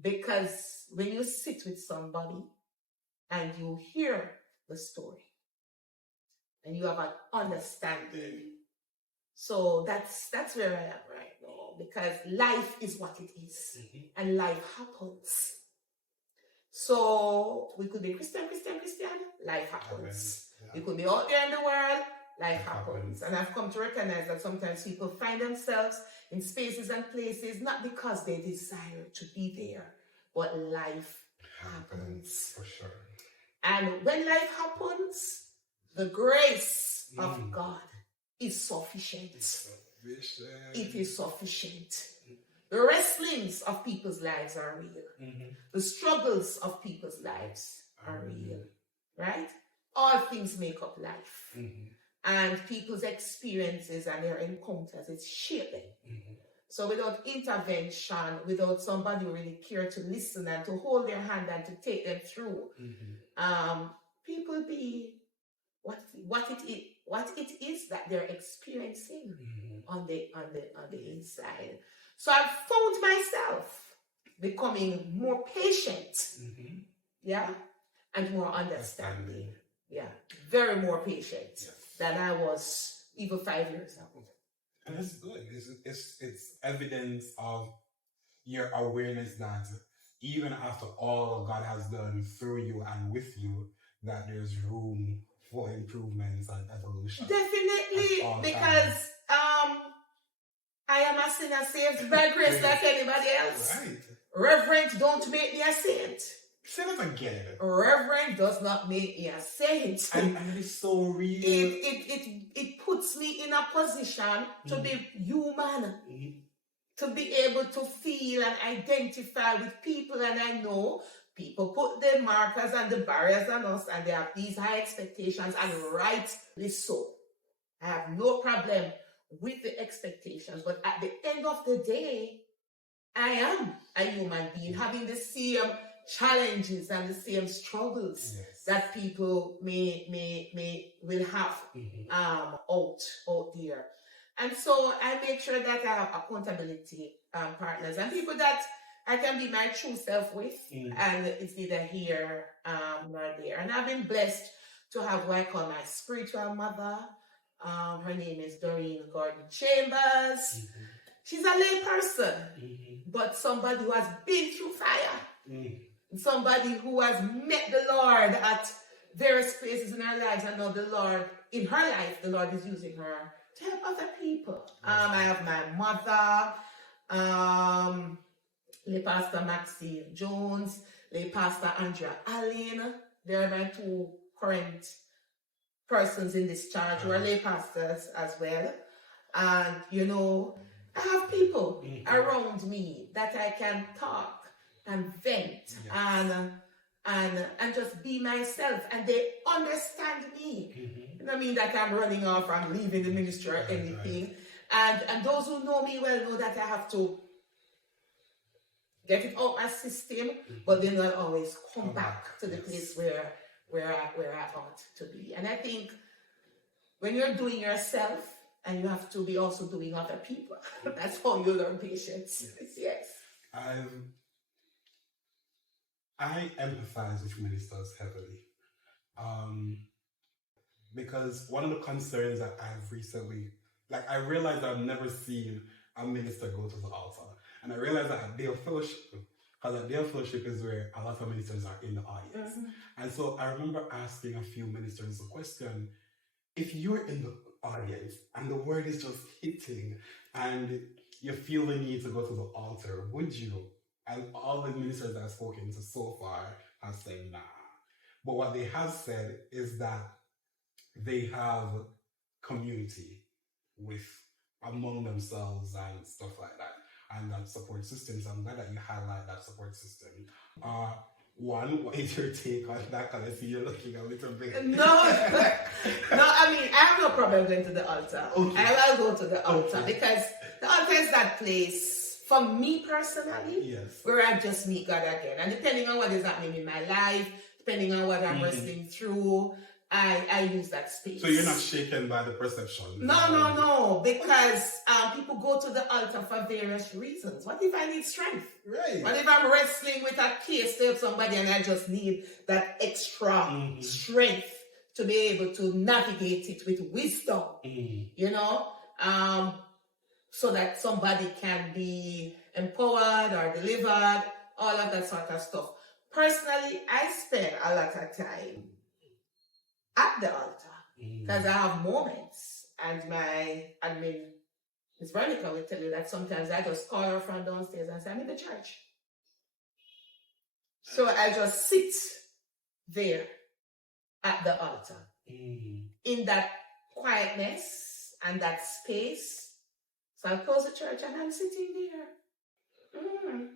Because when you sit with somebody and you hear the story and you have an understanding, so that's where I am right now, because life is what it is and life happens. So we could be Christian, life happens. We could be out there in the world, life happens. And I've come to recognize that sometimes people find themselves in spaces and places not because they desire to be there, but life happens. For sure. And when life happens, the grace of God is sufficient. It is sufficient. The wrestlings of people's lives are real. The struggles of people's lives are real. Right? All things make up life. And people's experiences and their encounters, it's shaping. So without intervention, without somebody who really care to listen and to hold their hand and to take them through, people be what it is that they're experiencing on the inside. So I've found myself becoming more patient, and more understanding, very more patient than I was even 5 years ago. And it's good. It's evidence of your awareness that even after all God has done through you and with you, that there's room for improvements and evolution. Definitely, because I am a sinner saved by grace like anybody else. Right. Reverend don't make me a saint. Say that again. Reverend does not make me a saint. And it's so real. It puts me in a position to be human, to be able to feel and identify with people. And I know people put the markers and the barriers on us, and they have these high expectations, and rightly so. I have no problem with the expectations, but at the end of the day, I am a human being having the same challenges and the same struggles that people will have out there. And so I make sure that I have accountability partners and people that I can be my true self with, and it's neither here nor there. And I've been blessed to have what I call my spiritual mother. Her name is Doreen Gordon Chambers. She's a lay person, but somebody who has been through fire. Somebody who has met the Lord at various places in her lives, and now the Lord, in her life, the Lord is using her to help other people. I have my mother, Lay Pastor Maxine Jones, Lay Pastor Andrea Allen. They're my two current persons in this charge who are lay pastors as well. And, you know, I have people around me that I can talk and vent and just be myself, and they understand me. You know what I mean? That I'm running off, I'm leaving the ministry or anything. And those who know me well know that I have to get it out my system, but then I'll always come back to the place where I ought to be. And I think when you're doing yourself, and you have to be also doing other people, that's how you learn patience. Yes. I empathize with ministers heavily. Because one of the concerns that I've recently, like, I realized I've never seen a minister go to the altar. And I realized that at Day of Fellowship, because at Day of Fellowship is where a lot of ministers are in the audience. And so I remember asking a few ministers the question, if you're in the audience and the word is just hitting and you feel the need to go to the altar, would you? And all the ministers I've spoken to so far have said nah. But what they have said is that they have community among themselves and stuff like that, and that support systems. I'm glad that you highlight that support system. One, what is your take on that? Because I see you're looking a little bit. No, I mean, I have no problem going to the altar. Okay. I will go to the altar because the altar is that place, for me personally, where I just meet God again. And depending on what is happening in my life, depending on what I'm wrestling through, I use that space. So you're not shaken by the perception? No, because people go to the altar for various reasons. What if I need strength? Right. What if I'm wrestling with a case to help somebody and I just need that extra strength to be able to navigate it with wisdom, you know, so that somebody can be empowered or delivered, all of that sort of stuff. Personally, I spend a lot of time at the altar because I have moments, and Miss Veronica will tell you that sometimes I just call her from downstairs and say, I'm in the church. So I just sit there at the altar in that quietness and that space. So I close the church and I'm sitting there,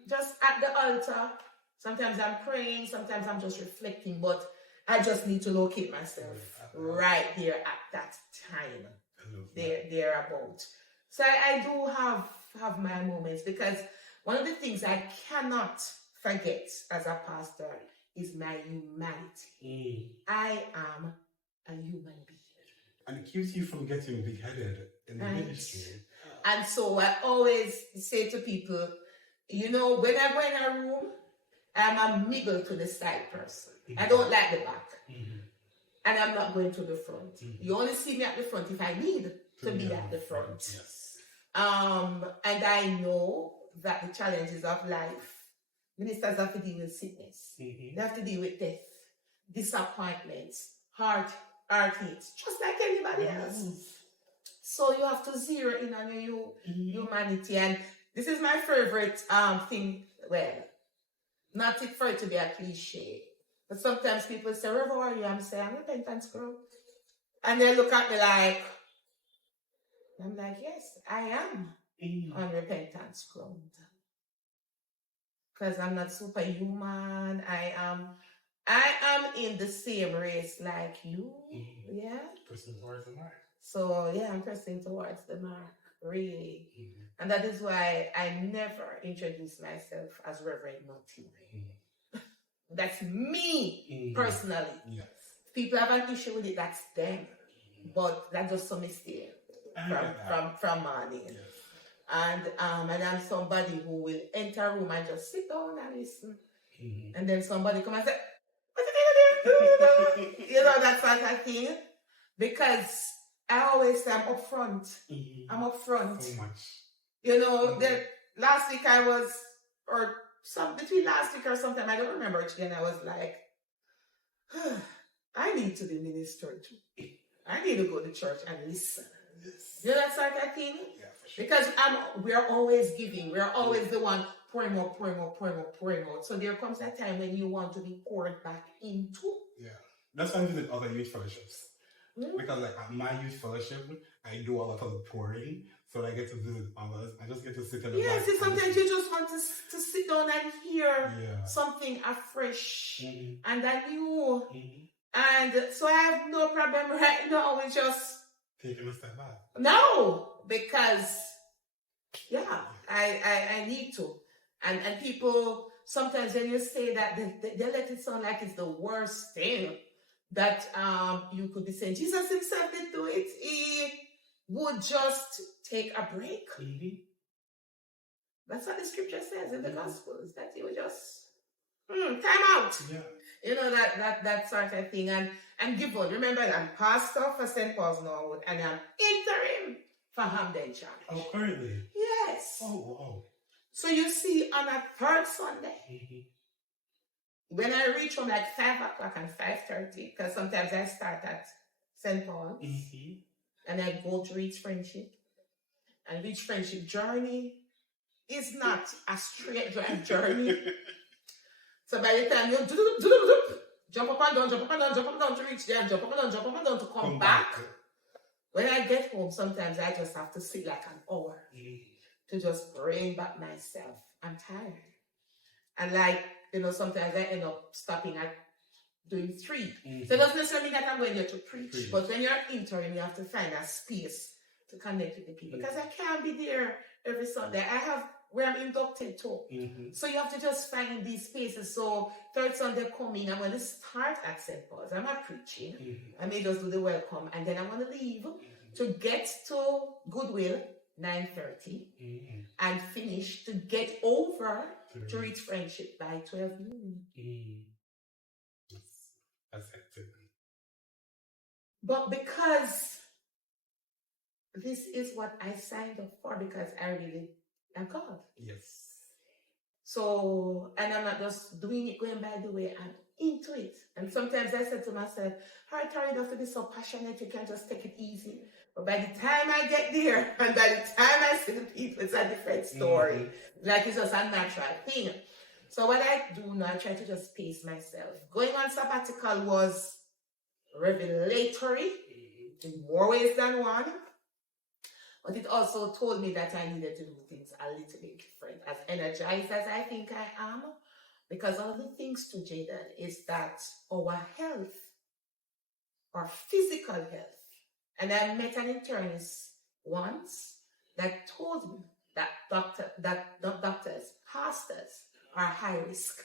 just at the altar. Sometimes I'm praying, sometimes I'm just reflecting, but I just need to locate myself right there at that time, thereabout. So I do have my moments, because one of the things I cannot forget as a pastor is my humanity. I am a human being. And it keeps you from getting big-headed in the ministry. And so I always say to people, you know, when I go in a room, I'm a middle to the side person. I don't like the back. And I'm not going to the front. You only see me at the front if I need to be at the front. Yes. And I know that the challenges of life, ministers have to deal with sickness. They have to deal with death, disappointments, heartaches, just like anybody else. So you have to zero in on your humanity. And this is my favorite thing. Well, not for it to be a cliche, but sometimes people say, Rev, how are you? I'm saying, I'm repentance girl. And they look at me like, I'm like, yes, I am on repentance ground. Because I'm not superhuman. I am in the same race like you. Yeah. Pressing towards the mark. So yeah, I'm pressing towards the mark, really. And that is why I never introduce myself as Reverend Martin. That's me personally. Yes. If people have an issue with it, that's them. But that's just some mistake from Marlene. Yes. And I'm somebody who will enter a room and just sit down and listen. And then somebody come and say, what are you doing? You know, that sort of thing. Because I always say I'm up front. I'm up front. So much. You know, last week I was, or between last week or sometime, I don't remember it again, I was like, I need to be ministered to. I need to go to church and listen. Yes. You know that sort of thing? Yeah, for sure. Because we're always giving. We're always the one pouring out. So there comes a time when you want to be poured back into. Yeah. That's why I visit other youth fellowships. Because like at my youth fellowship, I do a lot of the pouring. So I get to do it on this. I just get to sit in the Yeah, back. see, sometimes you just want to sit down and hear Yeah. something afresh Mhm. and anew. Mhm. And so I have no problem right now with just, Taking a step back. no, because, yeah, I need to. And people, sometimes when you say that, they let it sound like it's the worst thing that you could be saying. Jesus himself did do it. He would just take a break. Mhm. That's what the scripture says in the Gospels, that he would just, time out. Yeah. You know, that sort of thing. And give on. Remember, I'm pastor for St. Paul's Norwood, and I'm interim for Hamden Church. Oh, currently? Yes. Oh, wow. So you see, on a third Sunday, Mhm. when I reach home like 5 o'clock and 5:30, because sometimes I start at St. Paul's, Mhm. and I go to Reach Friendship. And Reach Friendship journey is not a straight drive journey. So by the time you jump up and down, jump up and down, jump up and down to reach there, jump up and down, jump up and down to come back. When I get home, sometimes I just have to sit like an hour to just bring back myself. I'm tired. And like, sometimes I end up stopping at doing 3. Mhm. So it doesn't necessarily mean that I'm going there to preach. Preach. But when you're interim, you have to find a space to connect with the people. Because I can't be there every Sunday. I have where I'm inducted to. Mhm. So you have to just find these spaces. So third Sunday coming, I'm going to start at St. Paul's. I'm not preaching. Mhm. I may just do the welcome. And then I'm going to leave to get to Goodwill, 9:30. Mhm. And finish to get over to Reach Friendship by 12 noon. Mhm. That's hectic. But because this is what I signed up for, because I really am called. Yes. So, and I'm not just doing it going by the way, I'm into it. And sometimes I said to myself, Tara, you don't have to be so passionate, you can just take it easy. But by the time I get there, and by the time I see the people, it's a different story. Mhm. Like it's just a natural thing. So what I do now, I try to just pace myself. Going on sabbatical was revelatory in more ways than one. But it also told me that I needed to do things a little bit different. As energized as I think I am, because one of the things to Jayden is that our health, our physical health, and I met an internist once that told me that doctors, pastors are high risk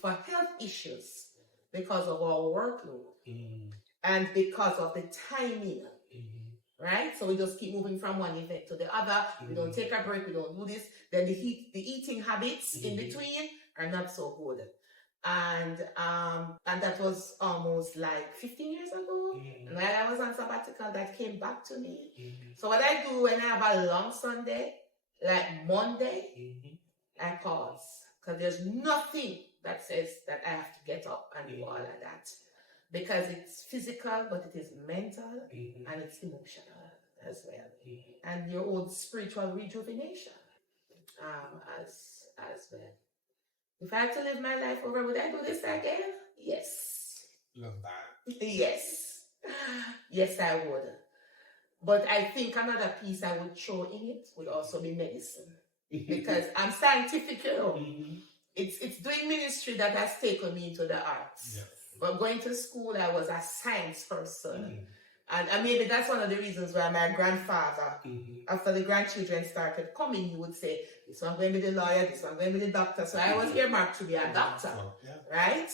for health issues because of our workload and because of the timing. Right? So we just keep moving from one event to the other. We don't take a break. We don't do this. Then the eating habits in between are not so good. And that was almost like 15 years ago. And while I was on sabbatical, that came back to me. So what I do when I have a long Sunday, like Monday, I pause. Because there's nothing that says that I have to get up and do all of that. Because it's physical, but it is mental and it's emotional as well. And your own spiritual rejuvenation as well. If I had to live my life over, would I do this again? Yes. Love that. Yes. Yes, I would. But I think another piece I would throw in it would also be medicine. Because I'm scientific, It's doing ministry that has taken me into the arts. Yes. But going to school, I was a science person. And maybe that's one of the reasons why my grandfather, after the grandchildren started coming, he would say, this one going to be the lawyer, this one going to be the doctor. So I was earmarked to be a doctor, right?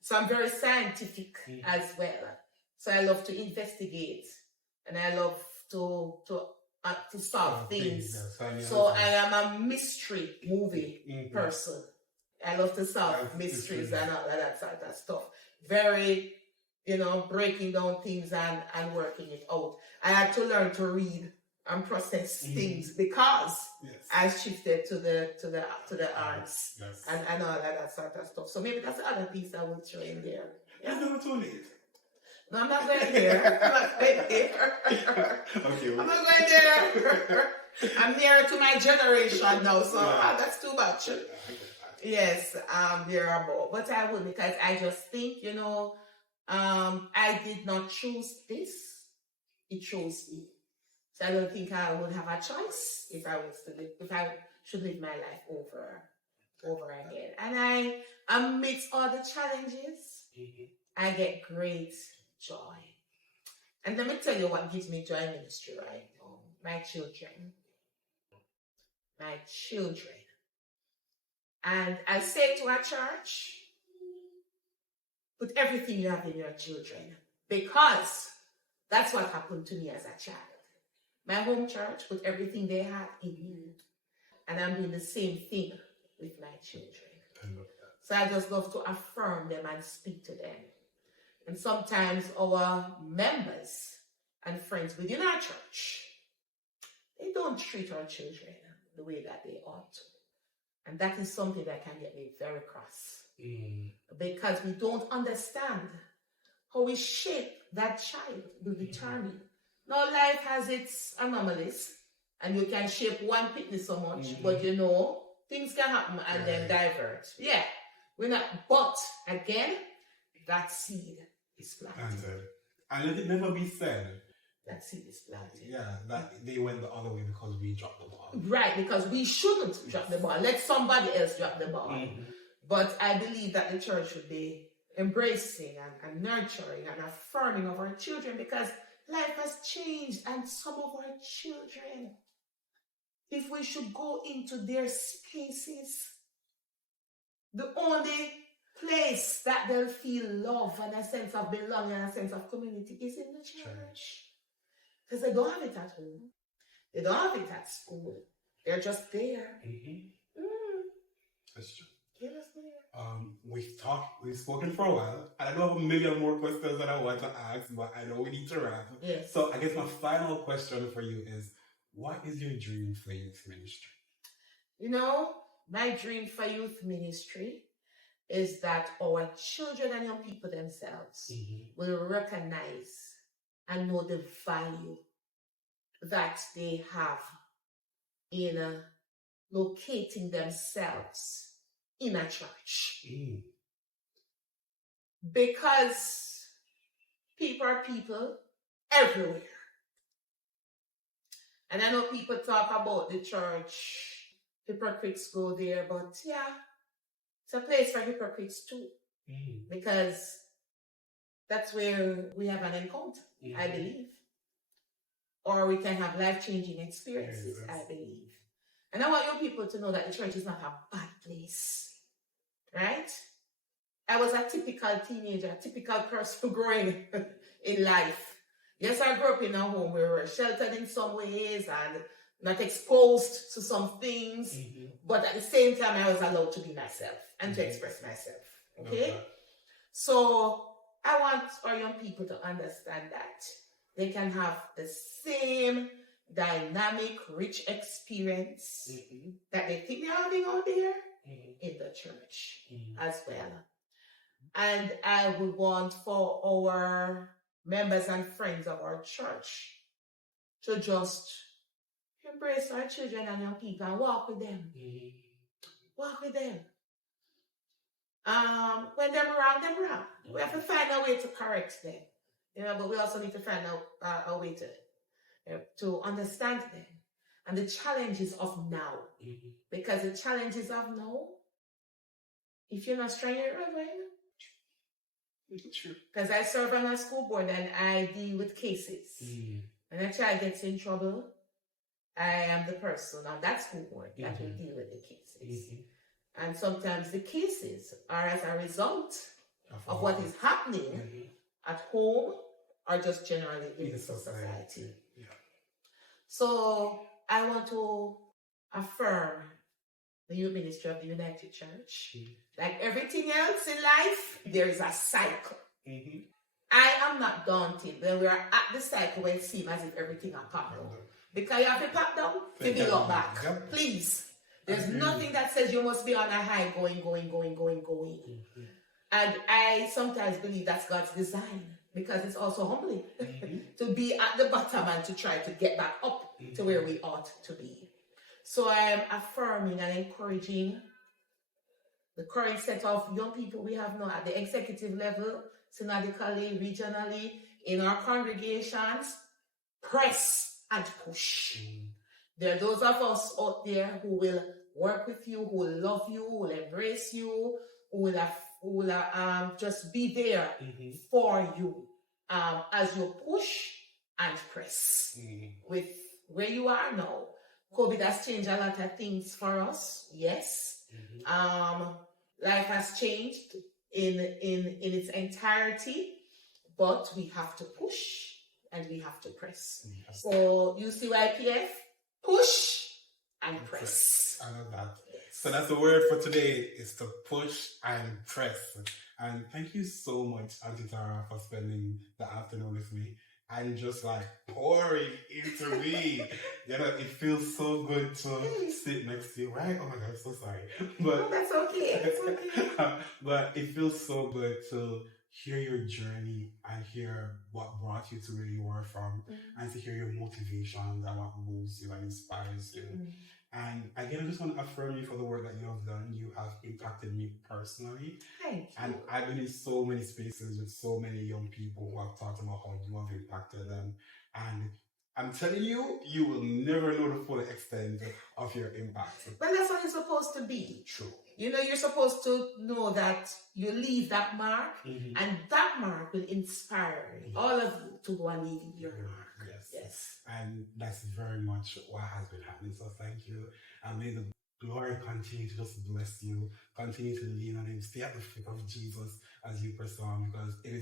So I'm very scientific as well. So I love to investigate and I love to solve things. So I am a mystery movie person. I love to solve mysteries and all of that sort of stuff. Very, breaking down things and working it out. I had to learn to read and process things because I shifted to the arts and all of that sort of stuff. So maybe that's the other piece I would throw in there. Yeah. It's never too late. No, I'm not going there. I'm not going there. Okay. I'm not going there. I'm nearer to my generation now, so that's too much. Yes, thereabout. But I would, because I just think, I did not choose this. It chose me. So I don't think I would have a choice if I should live my life over again. And amidst all the challenges, I get great joy. And let me tell you what gives me joy in ministry right now. My children. My children. And I say to our church, put everything you have in your children. Because that's what happened to me as a child. My home church put everything they had in me. And I'm doing the same thing with my children. So I just love to affirm them and speak to them. And sometimes our members and friends within our church, they don't treat our children the way that they ought to. And that is something that can get me very cross. Because we don't understand how we shape that child will determine. Now life has its anomalies, and you can shape one pitney so much, but you know, things can happen and then divert. Yeah, we're not, but again, that seed is planted. And let it never be said that seed is planted. Yeah, that they went the other way because we dropped the ball. Right, because we shouldn't drop the ball. Let somebody else drop the ball. But I believe that the church should be embracing and nurturing and affirming of our children, because life has changed, and some of our children, if we should go into their spaces, the only place that they'll feel love and a sense of belonging and a sense of community is in the church. Because they don't have it at home. They don't have it at school. They're just there. That's true. They're just there. We've spoken for a while, and I do have a million more questions that I want to ask, but I know we need to wrap. Yes. So I guess my final question for you is, what is your dream for youth ministry? You know, my dream for youth ministry is that our children and young people themselves will recognize and know the value that they have in locating themselves in a church. Because people are people everywhere. And I know people talk about the church, hypocrites go there, but yeah, it's a place for hypocrites too. Because that's where we have an encounter, I believe. Or we can have life-changing experiences, I believe. And I want young people to know that the church is not a bad place, right? I was a typical teenager, a typical person growing in life. Yes, I grew up in a home where we were sheltered in some ways and not exposed to some things, but at the same time, I was allowed to be myself and to express myself, okay? So I want our young people to understand that they can have the same dynamic, rich experience that they think they're having out there in the church as well. And I would want for our members and friends of our church to just embrace our children and young people and walk with them. Walk with them. When they're wrong, we have to find a way to correct them. You know, but we also need to find out a way to understand them and the challenges of now. Because the challenges of now, if you're not strong, you're reverend. Because I serve on a school board and I deal with cases. When a child gets in trouble, I am the person on that school board that will deal with the cases. And sometimes the cases are as a result of what is happening at home or just generally in the society. So I want to affirm the youth ministry of the United Church. Like everything else in life, there is a cycle. I am not daunted when we are at the cycle where it seems as if everything are popped down. Because you have to pop down to be look back. Please. There's nothing that says you must be on a high going. And I sometimes believe that's God's design, because it's also humbling to be at the bottom and to try to get back up to where we ought to be. So I am affirming and encouraging the current set of young people we have now at the executive level, synodically, regionally, in our congregations. Press and push. There are those of us out there who will work with you, who will love you, who will embrace you, who will just be there for you as you push and press. With where you are now, COVID has changed a lot of things for us. Yes. Life has changed in its entirety, but we have to push and we have to press. So UCYPF, push and press. I love that. So that's the word for today, is to push and press. And thank you so much, Auntie Tara, for spending the afternoon with me and just like pouring into me. You know, it feels so good to sit next to you, right? Oh my God, I'm so sorry. But that's okay. It's okay. but it feels so good to hear your journey and hear what brought you to where you are from, and to hear your motivations and what moves you and inspires you. And again, I just want to affirm you for the work that you have done. You have impacted me personally. Thank you. And I've been in so many spaces with so many young people who have talked about how you have impacted them. And I'm telling you, you will never know the full extent of your impact. Well, that's what it's supposed to be. True. You know, you're supposed to know that you leave that mark, and that mark will inspire all of you to go and leave your mark. Yes. And that's very much what has been happening. So thank you. And may the glory continue to just bless you. Continue to lean on him. Stay at the feet of Jesus as you pursue him, because it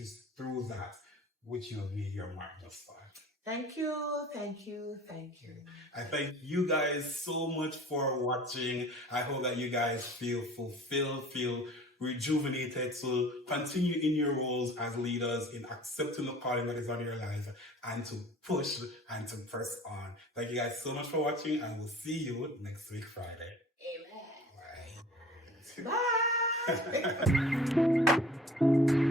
is through that which you have made your mark thus far. Thank you, thank you, thank you. I thank you guys so much for watching. I hope that you guys feel fulfilled, feel rejuvenated to continue in your roles as leaders, in accepting the calling that is on your life, and to push and to press on. Thank you guys so much for watching, and we'll see you next week, Friday. Amen. Bye. Bye.